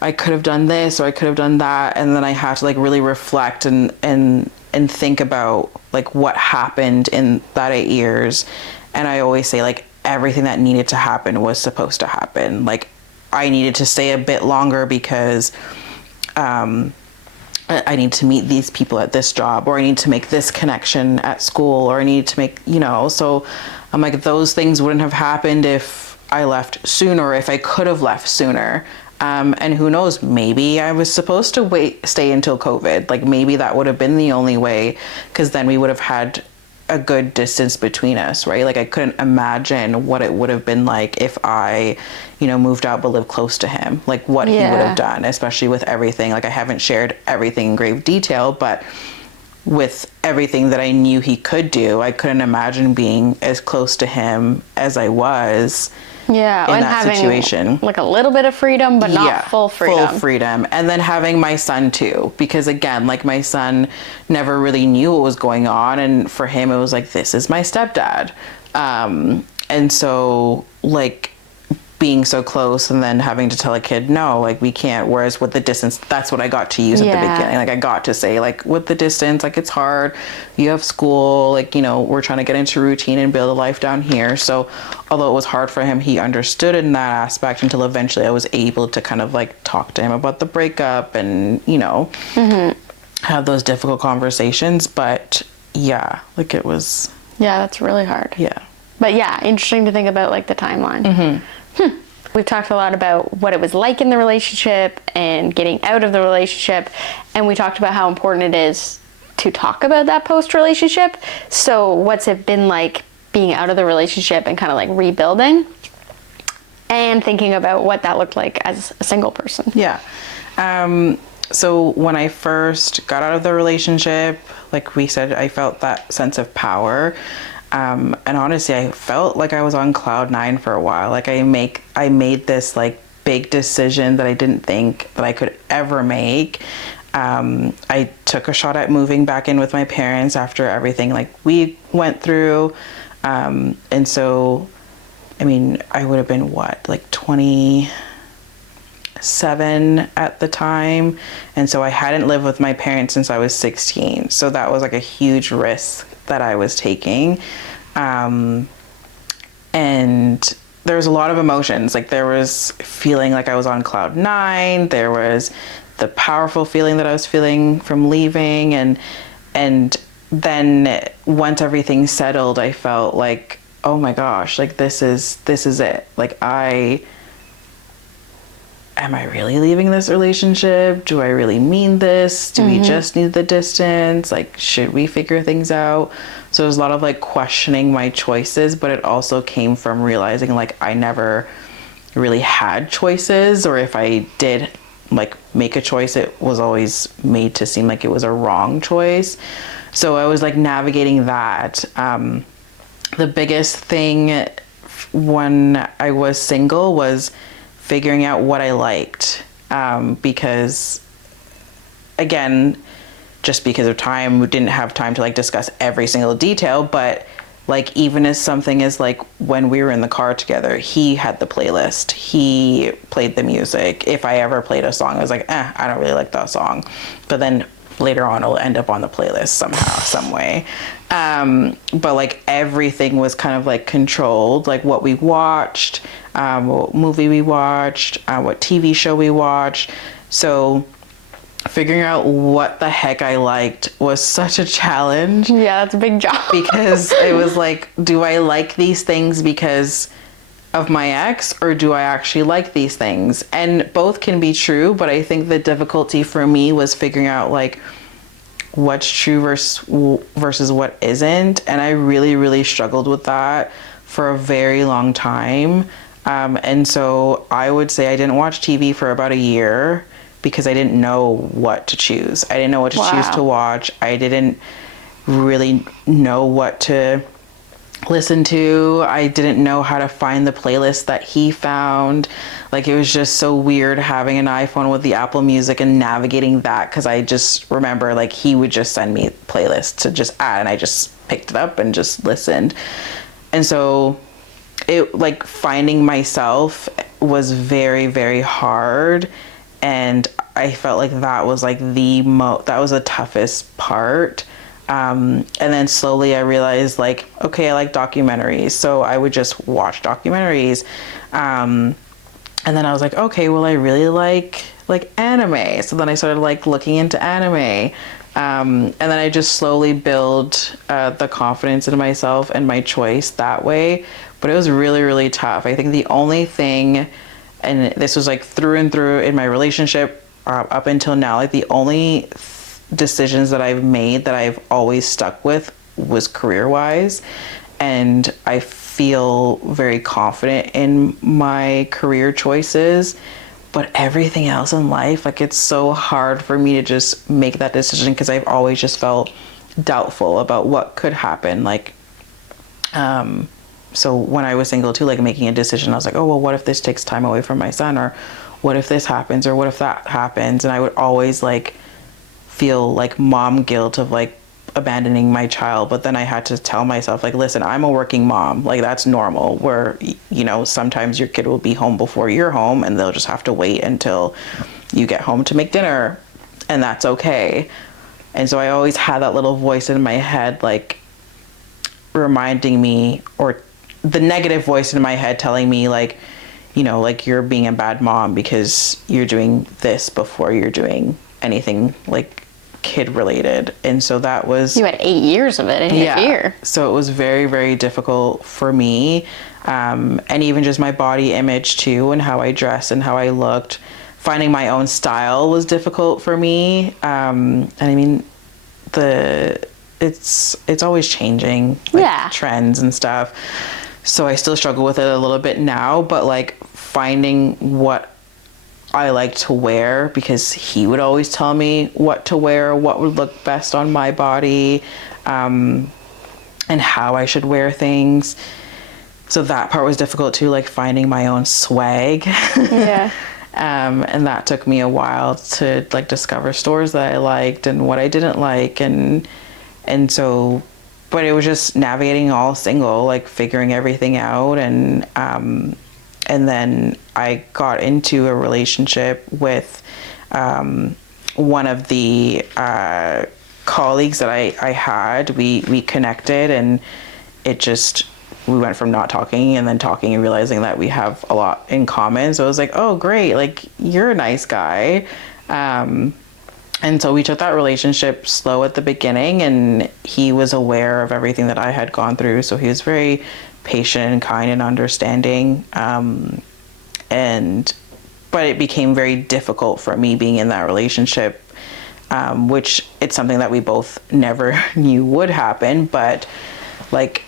I could have done this, or I could have done that. And then I had to really reflect and think about what happened in that 8 years. And I always say everything that needed to happen was supposed to happen. I needed to stay a bit longer because I need to meet these people at this job, or I need to make this connection at school, or I need to make, so I'm those things wouldn't have happened if I left sooner, if I could have left sooner. And who knows, maybe I was supposed to stay until COVID. Maybe that would have been the only way, because then we would have had a good distance between us, right? I couldn't imagine what it would have been like if I, moved out but lived close to him, what he would have done, especially with everything. I haven't shared everything in grave detail, but with everything that I knew he could do, I couldn't imagine being as close to him as I was. Yeah, in and that having situation. A little bit of freedom, but not full freedom. Full freedom. And then having my son too, because again, my son never really knew what was going on. And for him, it was this is my stepdad. And so being so close and then having to tell a kid, no, we can't. Whereas with the distance, that's what I got to use at the beginning. I got to say, with the distance, it's hard. You have school, we're trying to get into routine and build a life down here. So although it was hard for him, he understood in that aspect until eventually I was able to kind of talk to him about the breakup and, have those difficult conversations. But yeah, it was. Yeah, that's really hard. Yeah. But yeah, interesting to think about the timeline. We've talked a lot about what it was like in the relationship and getting out of the relationship, and we talked about how important it is to talk about that post-relationship. So what's it been like being out of the relationship and kind of like rebuilding and thinking about what that looked like as a single person? Yeah. So when I first got out of the relationship, like we said, I felt that sense of power. And honestly, I felt like I was on cloud nine for a while. Like I made this like big decision that I didn't think that I could ever make. I took a shot at moving back in with my parents after everything like we went through. And so, I mean, I would have been like 27 at the time. And so I hadn't lived with my parents since I was 16. So that was like a huge risk that I was taking. And there was a lot of emotions. Like there was feeling like I was on cloud nine. There was the powerful feeling that I was feeling from leaving. And then once everything settled, I felt like, oh my gosh, like this is it. Like am I really leaving this relationship? Do I really mean this? Do we just need the distance? Like, should we figure things out? So there's a lot of like questioning my choices, but it also came from realizing like I never really had choices, or if I did like make a choice, it was always made to seem like it was a wrong choice. So I was like navigating that. The biggest thing when I was single was figuring out what I liked, because again, just because of time, we didn't have time to like discuss every single detail, but like even as something as like when we were in the car together, he had the playlist, he played the music. If I ever played a song, I was like, I don't really like that song, but then later on it'll end up on the playlist somehow, some way. But like everything was kind of like controlled, like what we watched, what movie we watched, what TV show we watched. So figuring out what the heck I liked was such a challenge. Yeah, that's a big job. Because it was like, do I like these things because of my ex, or do I actually like these things? And both can be true, but I think the difficulty for me was figuring out like what's true versus what isn't. And I really, really struggled with that for a very long time. And so I would say I didn't watch TV for about a year because I didn't know what to choose. I didn't know what to choose to watch. I didn't really know what to listen to. I didn't know how to find the playlist that he found. Like it was just so weird having an iPhone with the Apple Music and navigating that, because I just remember like he would just send me playlists to just add, and I just picked it up and just listened. And so it like finding myself was very, very hard, and I felt like that was like that was the toughest part. And then slowly I realized like, okay, I like documentaries. So I would just watch documentaries. And then I was like, okay, well, I really like anime. So then I started like looking into anime. And then I just slowly build the confidence in myself and my choice that way. But it was really, really tough. I think the only thing, and this was like through and through in my relationship up until now, like the only decisions that I've made that I've always stuck with was career-wise. And I feel very confident in my career choices. But everything else in life, like it's so hard for me to just make that decision, because I've always just felt doubtful about what could happen. Like, so when I was single too, like making a decision, I was like, oh, well, what if this takes time away from my son? Or what if this happens? Or what if that happens? And I would always like feel like mom guilt of like abandoning my child. But then I had to tell myself like, listen, I'm a working mom. Like that's normal, where, you know, sometimes your kid will be home before you're home and they'll just have to wait until you get home to make dinner, and that's okay. And so I always had that little voice in my head, like reminding me, or the negative voice in my head telling me like, you know, like you're being a bad mom because you're doing this before you're doing anything like kid related. And so that was, you had 8 years of it in your ear. So it was very, very difficult for me, and even just my body image too, and how I dressed and how I looked. Finding my own style was difficult for me, and I mean, it's always changing, like, Yeah. trends and stuff. So I still struggle with it a little bit now, but like finding what I like to wear, because he would always tell me what to wear, what would look best on my body, and how I should wear things. So that part was difficult too, like finding my own swag. Yeah. And that took me a while to like discover stores that I liked and what I didn't like, and so, but it was just navigating all single, like figuring everything out, and then I got into a relationship with one of the colleagues that I had. We connected, and we went from not talking and then talking and realizing that we have a lot in common. So I was like, oh, great, like, you're a nice guy. And so we took that relationship slow at the beginning, and he was aware of everything that I had gone through. So he was very patient and kind and understanding. But it became very difficult for me being in that relationship, which it's something that we both never knew would happen. But like,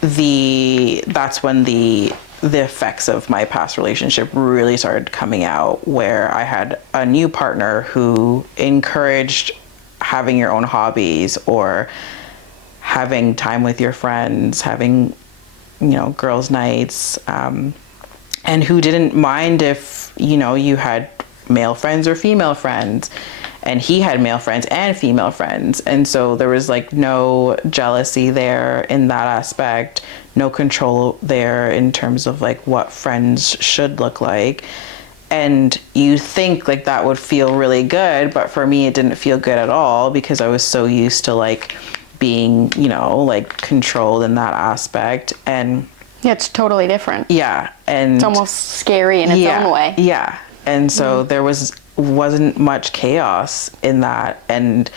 that's when the effects of my past relationship really started coming out, where I had a new partner who encouraged having your own hobbies or having time with your friends, having, girls' nights, and who didn't mind if, you had male friends or female friends. And he had male friends and female friends. And so there was like no jealousy there in that aspect, no control there in terms of like what friends should look like. And you think like that would feel really good, but for me it didn't feel good at all, because I was so used to like being, like controlled in that aspect. And Yeah, it's totally different. yeah, and It's almost scary in its own way. Yeah. And so there wasn't much chaos in that, and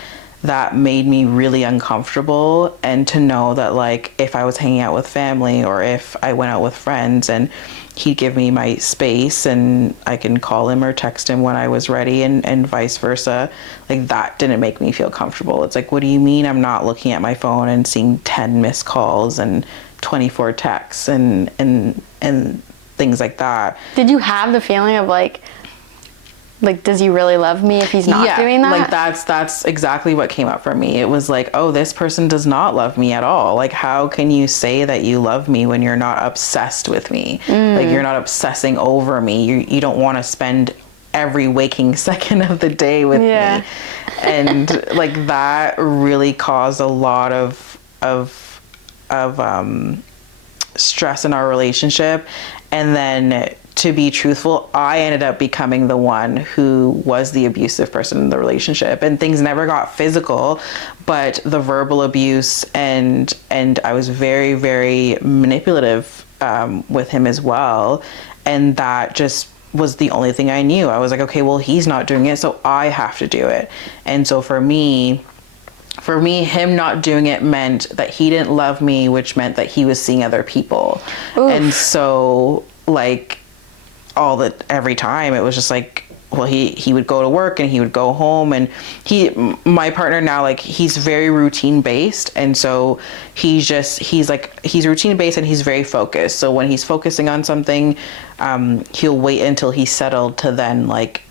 that made me really uncomfortable. And to know that like if I was hanging out with family or if I went out with friends and he'd give me my space and I can call him or text him when I was ready, and vice versa, like that didn't make me feel comfortable. It's like, what do you mean I'm not looking at my phone and seeing 10 missed calls and 24 texts and things like that? Did you have the feeling of like, does he really love me if he's not doing that? Like that's exactly what came up for me. It was like, oh, this person does not love me at all. Like, how can you say that you love me when you're not obsessed with me? Like, you're not obsessing over me. You don't want to spend every waking second of the day with me. And like that really caused a lot of stress in our relationship. And then, to be truthful, I ended up becoming the one who was the abusive person in the relationship, and things never got physical, but the verbal abuse, and I was very, very manipulative with him as well. And that just was the only thing I knew. I was like, okay, well, he's not doing it, so I have to do it. And so for me, him not doing it meant that he didn't love me, which meant that he was seeing other people. Oof. And so like every time it was just like, well, he would go to work and he would go home, and my partner now, like, he's very routine based. And so he's routine based and he's very focused. So when he's focusing on something, he'll wait until he's settled to then like,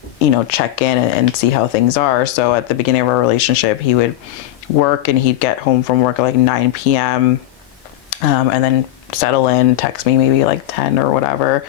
check in and see how things are. So at the beginning of our relationship, he would work and he'd get home from work at like 9 p.m. And then settle in, text me maybe like 10 or whatever.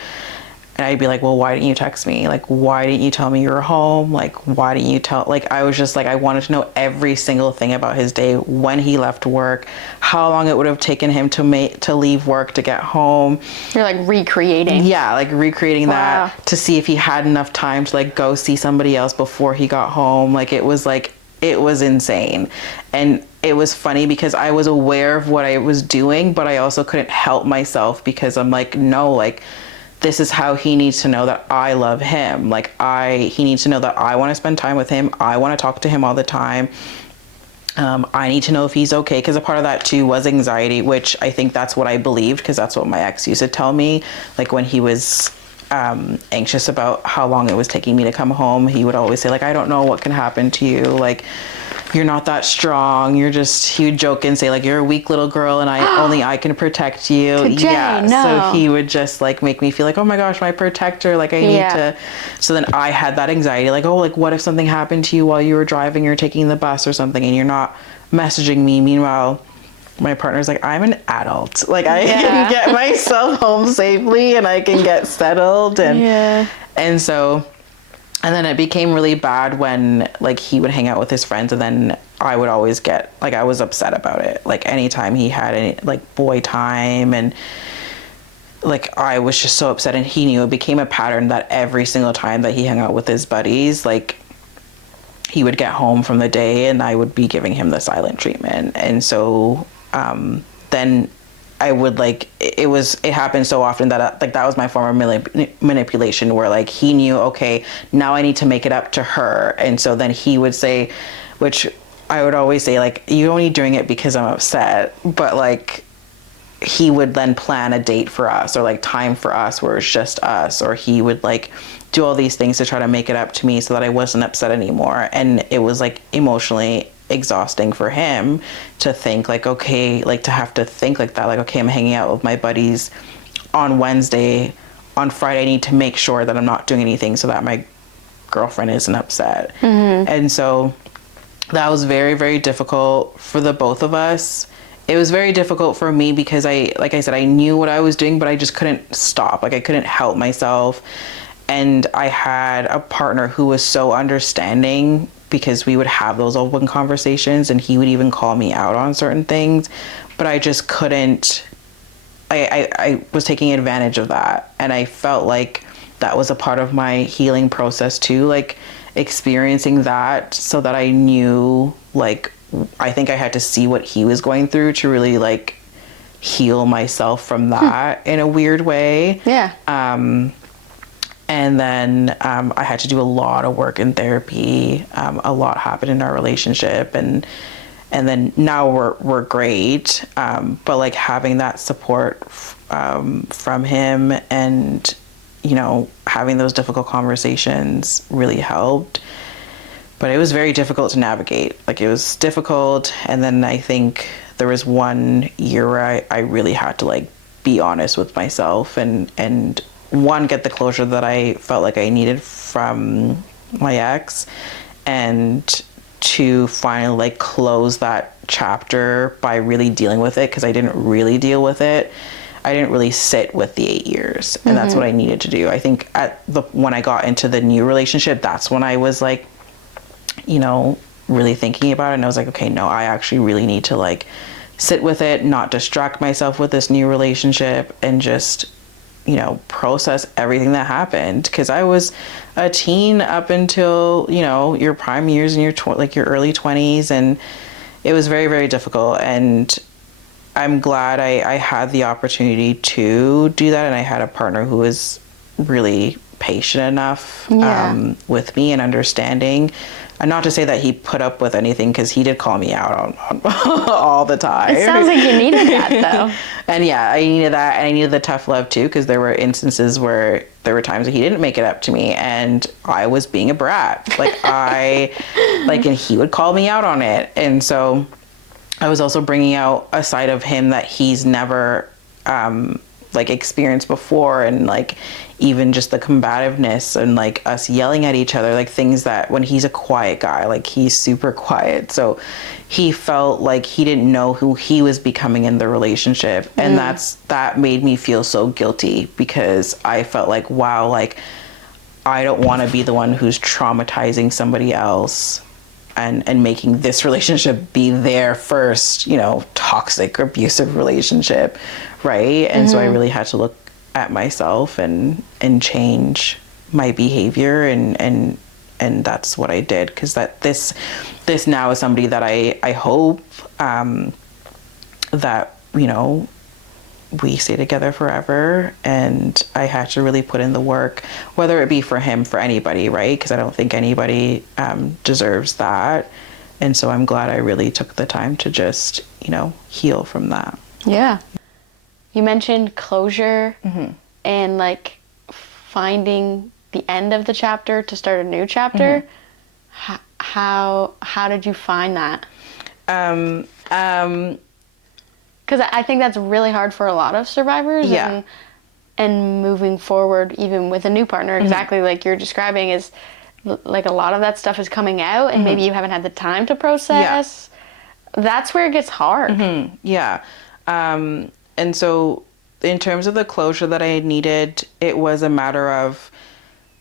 And I'd be like, well, why didn't you text me? Like, why didn't you tell me you were home? Like, why didn't you tell? Like, I was just like, I wanted to know every single thing about his day, when he left work, how long it would have taken him to leave work to get home. You're like recreating. Yeah, like recreating Wow. that, to see if he had enough time to like go see somebody else before he got home. Like, it was insane. And it was funny because I was aware of what I was doing, but I also couldn't help myself, because I'm like, no, like, this is how he needs to know that I love him. Like, he needs to know that I want to spend time with him. I want to talk to him all the time. I need to know if he's okay, because a part of that too was anxiety, which I think that's what I believed, because that's what my ex used to tell me. Like, when he was anxious about how long it was taking me to come home, he would always say like, I don't know what can happen to you. Like, you're not that strong. He would joke and say like, you're a weak little girl and only I can protect you. Tajay, no. So he would just like make me feel like, oh my gosh, my protector, like I need to. So then I had that anxiety, like, oh, like what if something happened to you while you were driving or taking the bus or something and you're not messaging me? Meanwhile, my partner's like, I'm an adult. Like I can get myself home safely and I can get settled. And so, and then it became really bad when like he would hang out with his friends and then I would always get, like I was upset about it. Like anytime he had any like boy time and like I was just so upset, and he knew it became a pattern that every single time that he hung out with his buddies, like he would get home from the day and I would be giving him the silent treatment. And so then I would like, it happened so often that like that was my form of manipulation, where like he knew, okay, now I need to make it up to her. And so then he would say, which I would always say like, you're only doing it because I'm upset, but like he would then plan a date for us or like time for us where it's just us, or he would like do all these things to try to make it up to me so that I wasn't upset anymore. And it was like emotionally exhausting for him to think like, okay, like to have to think like that, like, okay, I'm hanging out with my buddies on Wednesday, on Friday I need to make sure that I'm not doing anything so that my girlfriend isn't upset. And so that was very, very difficult for the both of us. It was very difficult for me because like I said, I knew what I was doing, but I just couldn't stop. Like I couldn't help myself. And I had a partner who was so understanding, because we would have those open conversations and he would even call me out on certain things, but I just couldn't, I was taking advantage of that. And I felt like that was a part of my healing process too, like experiencing that, so that I knew, like, I think I had to see what he was going through to really like heal myself from that in a weird way. And then I had to do a lot of work in therapy. A lot happened in our relationship, and then now we're great. But like having that support from him, and you know, having those difficult conversations really helped. But it was very difficult to navigate. Like it was difficult. And then I think there was one year where I really had to like be honest with myself and one, get the closure that I felt like I needed from my ex, and to finally like close that chapter by really dealing with it, because I didn't really deal with it. I didn't really sit with the 8 years, and that's what I needed to do. I think when I got into the new relationship, that's when I was like, you know, really thinking about it, and I was like, okay, no, I actually really need to like sit with it, not distract myself with this new relationship, and just, you know, process everything that happened. Because I was a teen up until, you know, your prime years in your your early 20s, and it was very, very difficult. And I'm glad I had the opportunity to do that, and I had a partner who was really patient enough with me and understanding. And not to say that he put up with anything, because he did call me out on all the time. It sounds like you needed that though. And yeah, I needed that, and I needed the tough love too, because there were instances where there were times that he didn't make it up to me, and I was being a brat. Like and he would call me out on it. And so I was also bringing out a side of him that he's never like experienced before, and like even just the combativeness and like us yelling at each other, like things that, when he's a quiet guy, like he's super quiet, so he felt like he didn't know who he was becoming in the relationship. And that made me feel so guilty, because I felt like, wow, like I don't want to be the one who's traumatizing somebody else and making this relationship be their first, you know, toxic, abusive relationship, right? And so I really had to look at myself and change my behavior, and that's what I did, because that this now is somebody that I hope that, you know, we stay together forever. And I had to really put in the work, whether it be for him, for anybody, right? Because I don't think anybody deserves that. And so I'm glad I really took the time to just, you know, heal from that. Yeah. You mentioned closure and like finding the end of the chapter to start a new chapter. how did you find that? Um, Because I think that's really hard for a lot of survivors. Yeah. And moving forward, even with a new partner, exactly like you're describing, is like a lot of that stuff is coming out, and maybe you haven't had the time to process. That's where it gets hard. Yeah. And so in terms of the closure that I needed, it was a matter of,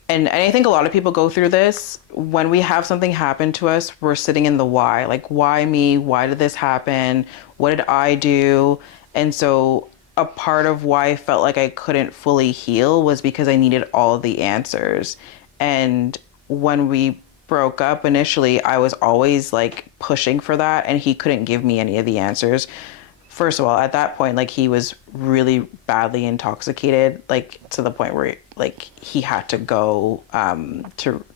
and I think a lot of people go through this, when we have something happen to us, we're sitting in the why. Like, why me? Why did this happen? What did I do? And so a part of why I felt like I couldn't fully heal was because I needed all the answers. And when we broke up initially, I was always like pushing for that, and he couldn't give me any of the answers. First of all, at that point, like, he was really badly intoxicated, like to the point where like he had to go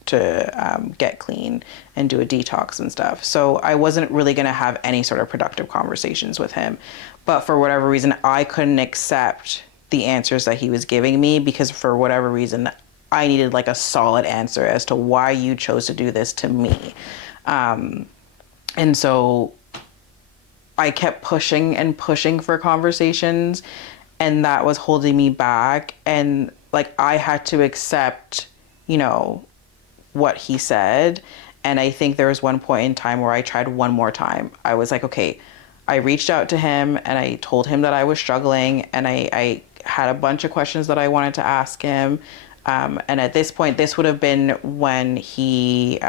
to get clean and do a detox and stuff. So I wasn't really going to have any sort of productive conversations with him. But for whatever reason, I couldn't accept the answers that he was giving me, because for whatever reason, I needed like a solid answer as to why you chose to do this to me. And so I kept pushing and pushing for conversations, and that was holding me back. And like, I had to accept, what he said. And I think there was one point in time where I tried one more time. I was like, okay, I reached out to him and I told him that I was struggling, and I had a bunch of questions that I wanted to ask him. And at this point, this would have been when he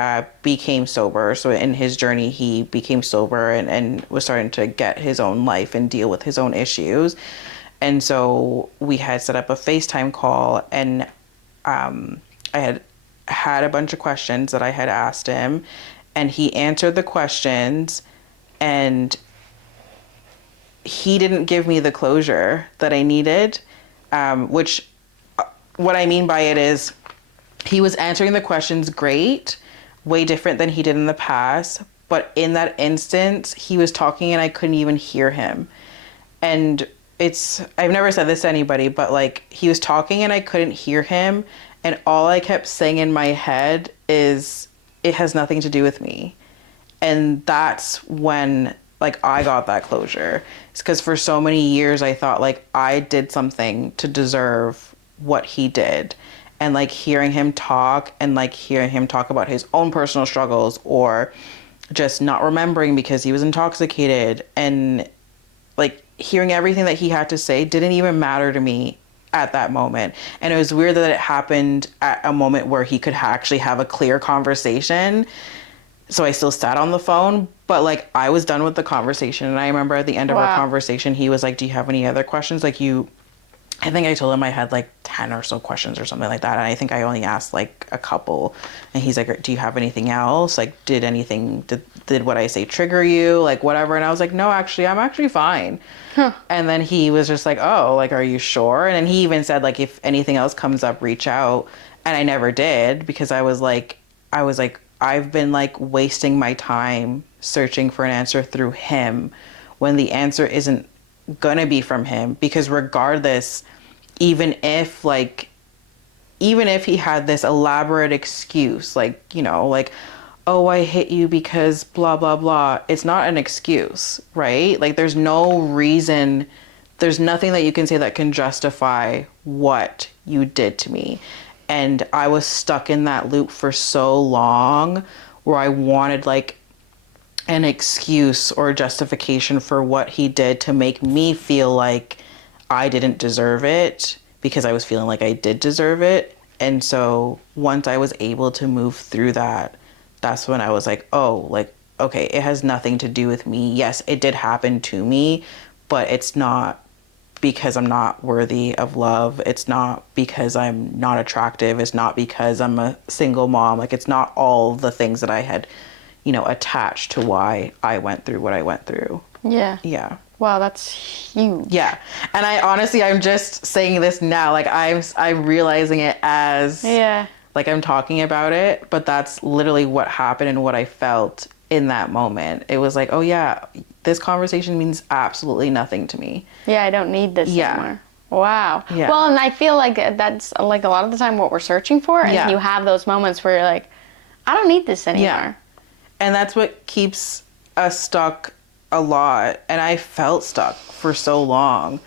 became sober. So in his journey, he became sober and was starting to get his own life and deal with his own issues. And so we had set up a FaceTime call, and I had a bunch of questions that I had asked him, and he answered the questions, and he didn't give me the closure that I needed, which what I mean by it is he was answering the questions great, way different than he did in the past. But in that instance, he was talking and I couldn't even hear him. And I've never said this to anybody, but like, he was talking and I couldn't hear him. And all I kept saying in my head is, it has nothing to do with me. And that's when like I got that closure. It's because for so many years I thought like I did something to deserve what he did. And like hearing him talk about his own personal struggles, or just not remembering because he was intoxicated, and like hearing everything that he had to say didn't even matter to me at that moment. And it was weird that it happened at a moment where he could actually have a clear conversation. So I still sat on the phone, but like I was done with the conversation. And I remember at the end of our conversation, he was like, do you have any other questions? Like I think I told him I had like 10 or so questions or something like that. And I think I only asked like a couple. And he's like, do you have anything else? Like, did what I say trigger you? Like, whatever. And I was like, no, actually, I'm actually fine. Huh. And then he was just like, oh, like, are you sure? And then he even said, like, if anything else comes up, reach out. And I never did, because I was like, I've been like wasting my time searching for an answer through him when the answer isn't gonna be from him. Because regardless, even if he had this elaborate excuse, like, like, oh, I hit you because blah blah blah, it's not an excuse, right? Like, there's no reason, there's nothing that you can say that can justify what you did to me. And I was stuck in that loop for so long, where I wanted like an excuse or justification for what he did to make me feel like I didn't deserve it, because I was feeling like I did deserve it. And so once I was able to move through that, that's when I was like, oh, like, okay, it has nothing to do with me. Yes, it did happen to me, but it's not because I'm not worthy of love. It's not because I'm not attractive. It's not because I'm a single mom. Like, it's not all the things that I had attached to why I went through what I went through. Yeah. Yeah. Wow, that's huge. Yeah. And I'm just saying this now, like I'm realizing it as like I'm talking about it, but that's literally what happened and what I felt in that moment. It was like, oh yeah, this conversation means absolutely nothing to me. Yeah, I don't need this anymore. Wow. Yeah. Well, and I feel like that's like a lot of the time what we're searching for, is you have those moments where you're like, I don't need this anymore. And that's what keeps us stuck a lot. And I felt stuck for so long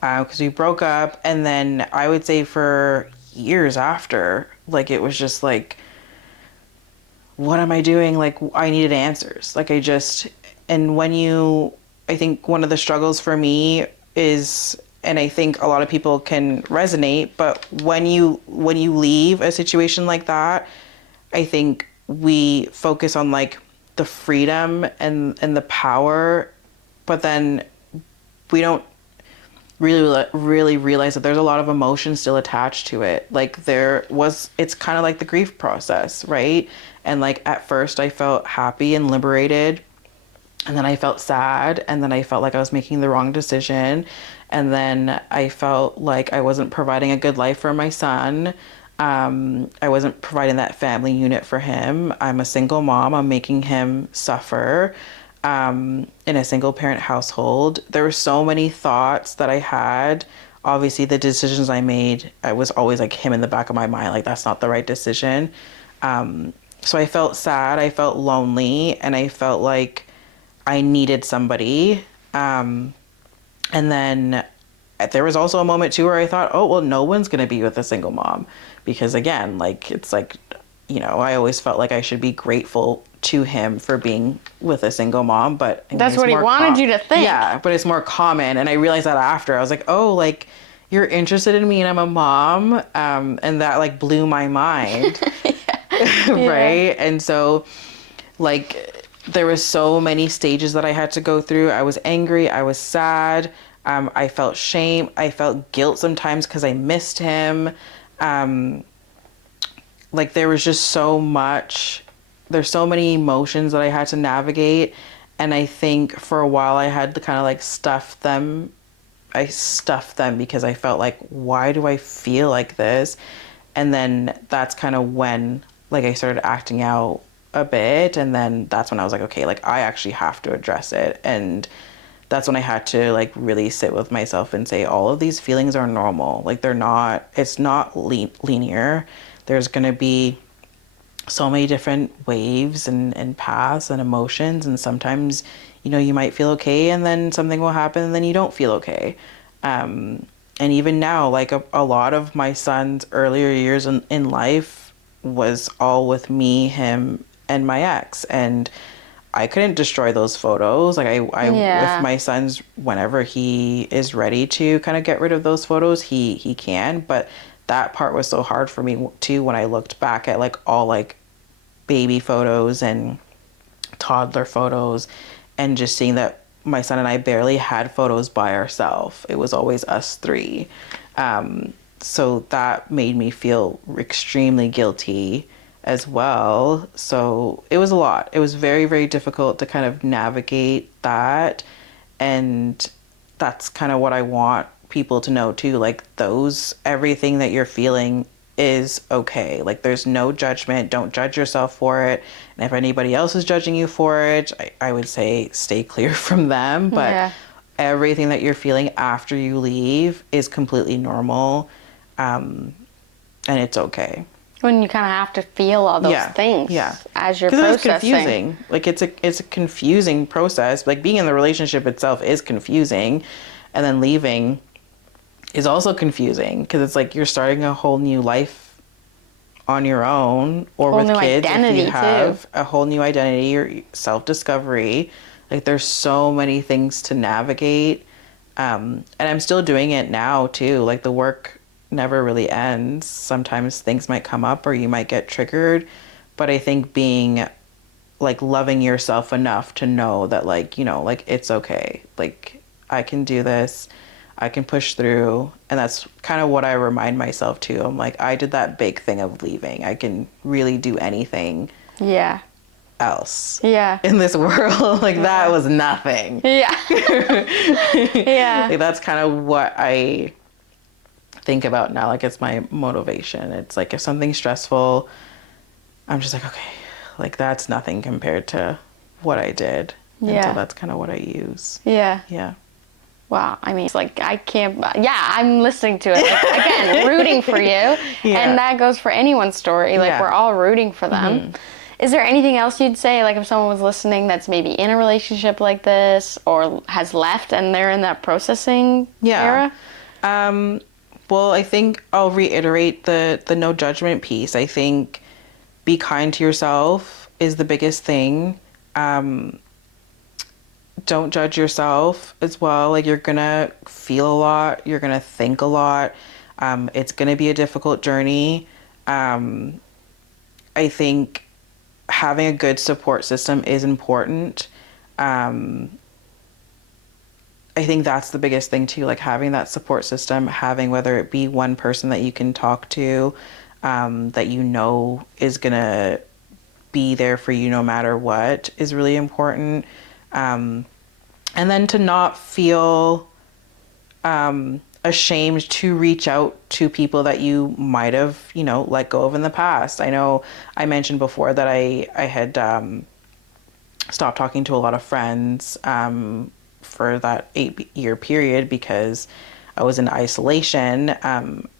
because we broke up. And then I would say for years after, like, it was just like, what am I doing? Like, I needed answers. Like, and I think one of the struggles for me is, and I think a lot of people can resonate, but when you leave a situation like that, I think we focus on like the freedom and the power, but then we don't really realize that there's a lot of emotion still attached to it. Like it's kind of like the grief process, right? And like at first I felt happy and liberated, and then I felt sad, and then I felt like I was making the wrong decision, and then I felt like I wasn't providing a good life for my son. I wasn't providing that family unit for him. I'm a single mom. I'm making him suffer in a single parent household. There were so many thoughts that I had. Obviously, the decisions I made, I was always like him in the back of my mind, like that's not the right decision. So I felt sad. I felt lonely, and I felt like I needed somebody. And then there was also a moment too where I thought, oh, well, no one's going to be with a single mom. Because again, like, it's like, I always felt like I should be grateful to him for being with a single mom, but that's what he wanted you to think. Yeah, but it's more common. And I realized that after. I was like, oh, like, you're interested in me and I'm a mom. And that like blew my mind. Right? And so like there was so many stages that I had to go through. I was angry. I was sad. I felt shame. I felt guilt sometimes because I missed him. Like there was just so much, there's so many emotions that I had to navigate. And I think for a while I had to kind of like stuff them. I stuffed them because I felt like, why do I feel like this? And then that's kind of when like I started acting out a bit. And then that's when I was like, okay, like I actually have to address it. And that's when I had to like really sit with myself and say, all of these feelings are normal. Like it's not linear. There's going to be so many different waves and paths and emotions. And sometimes, you might feel okay and then something will happen and then you don't feel okay. And even now, like a lot of my son's earlier years in life was all with me, him, and my ex. And I couldn't destroy those photos. Like if my son's, whenever he is ready to kind of get rid of those photos, he can. But that part was so hard for me too when I looked back at like all like baby photos and toddler photos and just seeing that my son and I barely had photos by ourselves. It was always us three. So that made me feel extremely guilty as well. So it was a lot. It was very, very difficult to kind of navigate that. And that's kind of what I want people to know too. Like everything that you're feeling is okay. Like there's no judgment. Don't judge yourself for it. And if anybody else is judging you for it, I would say stay clear from them. But everything that you're feeling after you leave is completely normal. And it's okay. When you kind of have to feel all those things as you're processing. It's confusing. Like it's a confusing process. Like being in the relationship itself is confusing, and then leaving is also confusing because it's like you're starting a whole new life on your own, or with kids if you have a whole new identity or self-discovery. Like there's so many things to navigate, and I'm still doing it now too. Like the work never really ends. Sometimes things might come up or you might get triggered, but I think being like loving yourself enough to know that like it's okay, like I can do this, I can push through. And that's kind of what I remind myself too. I'm like, I did that big thing of leaving. I can really do anything else in this world. Like that was nothing. Like, that's kind of what I think about now. Like it's my motivation. It's like if something's stressful, I'm just like, okay, like that's nothing compared to what I did. And so that's kind of what I use. Wow. I mean, it's like I can't. I'm listening to it. Like, again, rooting for you, and that goes for anyone's story. Like we're all rooting for them. Is there anything else you'd say, like if someone was listening that's maybe in a relationship like this or has left and they're in that processing era? Well, I think I'll reiterate the no judgment piece. I think be kind to yourself is the biggest thing. Don't judge yourself as well. Like, you're gonna feel a lot, you're gonna think a lot. It's gonna be a difficult journey. I think having a good support system is important. I think that's the biggest thing too, like having that support system, having whether it be one person that you can talk to, that you know is gonna be there for you no matter what is really important. And then to not feel ashamed to reach out to people that you might have, let go of in the past. I know I mentioned before that I had stopped talking to a lot of friends for that 8-year period because I was in isolation.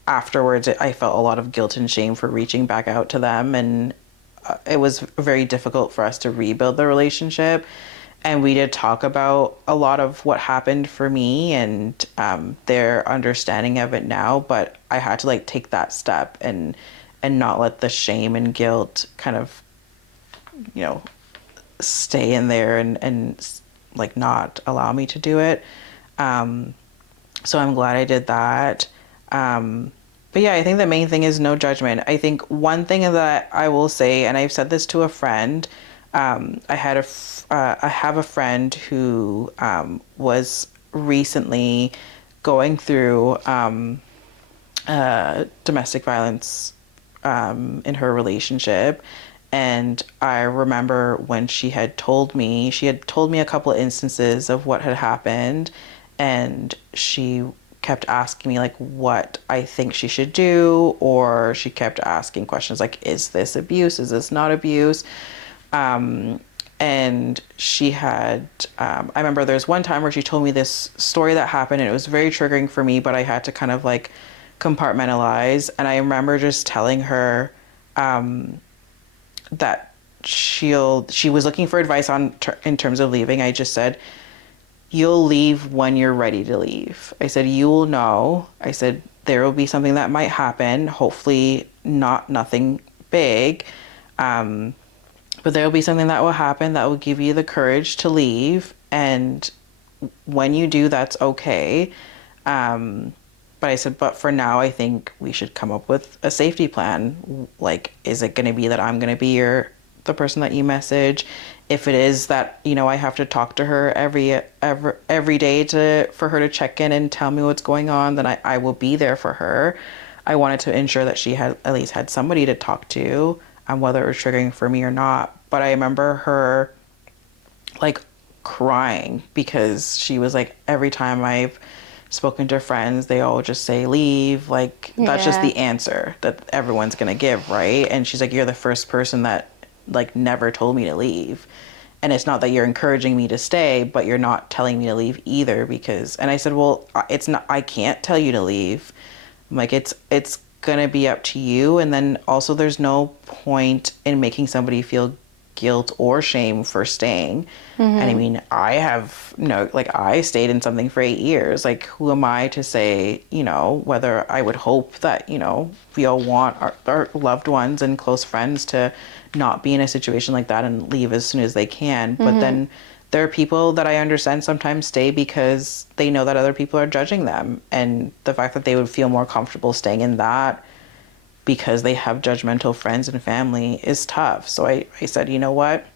Afterwards, I felt a lot of guilt and shame for reaching back out to them, and it was very difficult for us to rebuild the relationship. And we did talk about a lot of what happened for me and their understanding of it now, but I had to take that step and not let the shame and guilt kind of, stay in there and not allow me to do it. So I'm glad I did that. But yeah, I think the main thing is no judgment. I think one thing that I will say, and I've said this to a friend, I have a friend who was recently going through domestic violence in her relationship. And I remember when she had told me a couple of instances of what had happened, and she kept asking me what I think she should do, or she kept asking questions like, is this abuse? Is this not abuse? And she had, I remember there's one time where she told me this story that happened, and it was very triggering for me, but I had to kind of compartmentalize. And I remember just telling her, that she was looking for advice in terms of leaving. I just said, you'll leave when you're ready to leave. I said, you will know. I said, there will be something that might happen, hopefully nothing big. But there will be something that will happen that will give you the courage to leave. And when you do, that's okay. But I said, but for now, I think we should come up with a safety plan. Is it going to be that I'm going to be the person that you message? If it is that, I have to talk to her every day for her to check in and tell me what's going on, then I will be there for her. I wanted to ensure that she had at least had somebody to talk to, whether it was triggering for me or not. But I remember her crying because she was every time I've spoken to friends, they all just say leave. That's just the answer that everyone's gonna give, right? And she's like, you're the first person that never told me to leave. And it's not that you're encouraging me to stay, but you're not telling me to leave either, because, and I said, well, it's not, I can't tell you to leave. I'm like, it's gonna be up to you. And then also there's no point in making somebody feel guilt or shame for staying. And I mean, I stayed in something for 8 years. Who am I to say, whether I would hope that, we all want our loved ones and close friends to not be in a situation like that and leave as soon as they can. But then there are people that I understand sometimes stay because they know that other people are judging them. And the fact that they would feel more comfortable staying in that because they have judgmental friends and family is tough. So I said, you know what?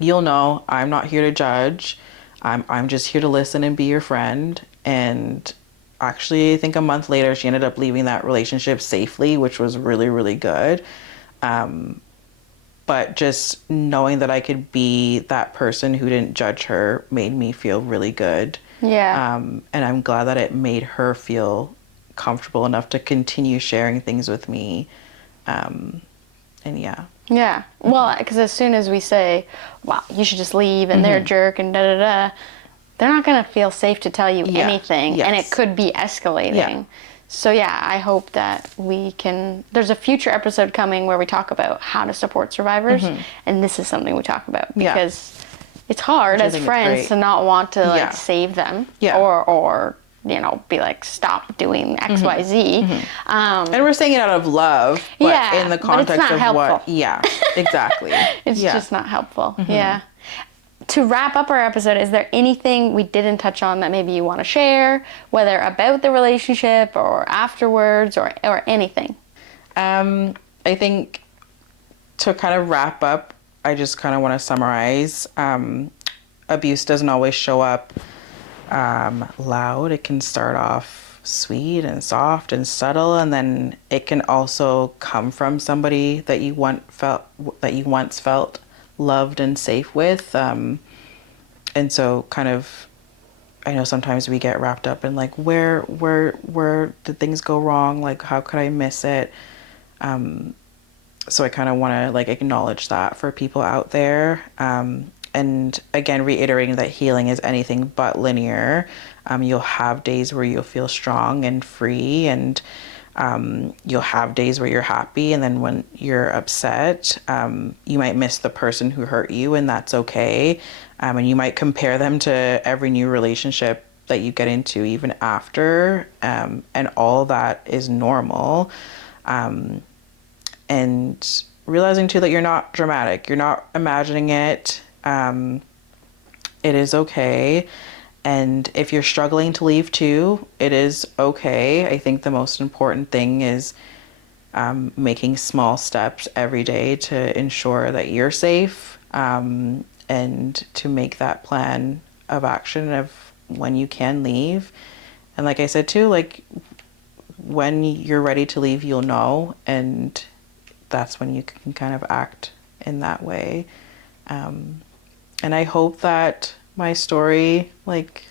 You'll know I'm not here to judge. I'm just here to listen and be your friend. And actually, I think a month later, she ended up leaving that relationship safely, which was really, really good. But just knowing that I could be that person who didn't judge her made me feel really good. Yeah. And I'm glad that it made her feel comfortable enough to continue sharing things with me. And yeah. Yeah. Well, because as soon as we say, wow, you should just leave and they're a jerk and da-da-da, they're not going to feel safe to tell you anything. Yes. And it could be escalating. Yeah. So yeah, I hope that there's a future episode coming where we talk about how to support survivors, and this is something we talk about because it's hard as friends to not want to like save them or you know, be like, stop doing X, Y, Z. And we're saying it out of love, but in the context but it's not of helpful. Exactly. It's just not helpful. Yeah. To wrap up our episode, is there anything we didn't touch on that maybe you want to share, whether about the relationship or afterwards or anything? I think to kind of wrap up, I just kind of want to summarize. Abuse doesn't always show up loud. It can start off sweet and soft and subtle, and then it can also come from somebody that you once felt loved and safe with. And so kind of, I know sometimes we get wrapped up in like, where did things go wrong? Like, how could I miss it? So I kind of want to like acknowledge that for people out there. And again, reiterating that healing is anything but linear. You'll have days where you'll feel strong and free, and you'll have days where you're happy, and then when you're upset, you might miss the person who hurt you, and that's okay. And you might compare them to every new relationship that you get into even after, and all that is normal. And realizing too that you're not dramatic, you're not imagining it. It is okay. And if you're struggling to leave too, it is okay. I think the most important thing is making small steps every day to ensure that you're safe, and to make that plan of action of when you can leave. And like I said too, like when you're ready to leave, you'll know, and that's when you can kind of act in that way. And I hope that my story like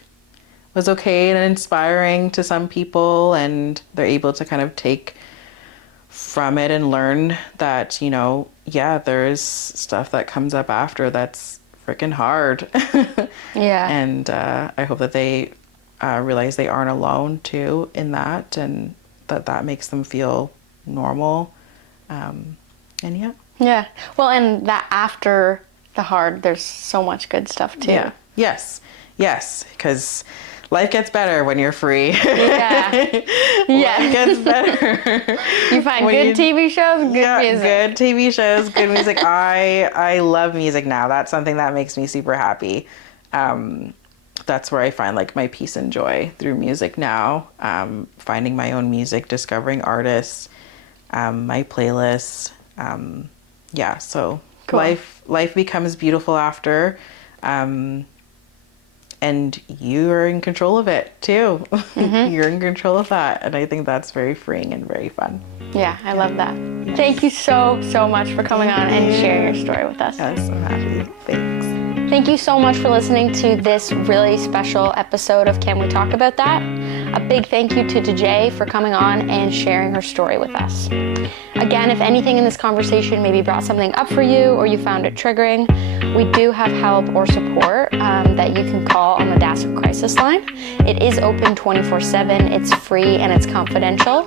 was okay and inspiring to some people, and they're able to kind of take from it and learn that, you know, yeah, there's stuff that comes up after that's freaking hard. And I hope that they realize they aren't alone too in that, and that makes them feel normal. And well, and that after the hard, there's so much good stuff too. Yes, because life gets better when you're free. Life gets better. You find good TV shows, good music. Good TV shows, good music. I love music now. That's something that makes me super happy. That's where I find like my peace and joy, through music now. Finding my own music, discovering artists, my playlists. So cool. Life becomes beautiful after, and you are in control of it too. You're in control of that, and I think that's very freeing and very fun. Yeah, I love that. Yes. Thank you so much for coming on and sharing your story with us. Yes, I'm happy. Thanks. Thank you so much for listening to this really special episode of Can We Talk About That? A big thank you to Tajay for coming on and sharing her story with us. Again, if anything in this conversation maybe brought something up for you or you found it triggering, we do have help or support that you can call on the DASSA crisis line. It is open 24/7, it's free, and it's confidential.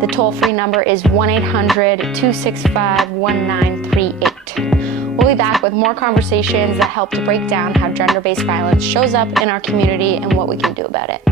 The toll-free number is 1-800-265-1938. We'll be back with more conversations that help to break down how gender-based violence shows up in our community and what we can do about it.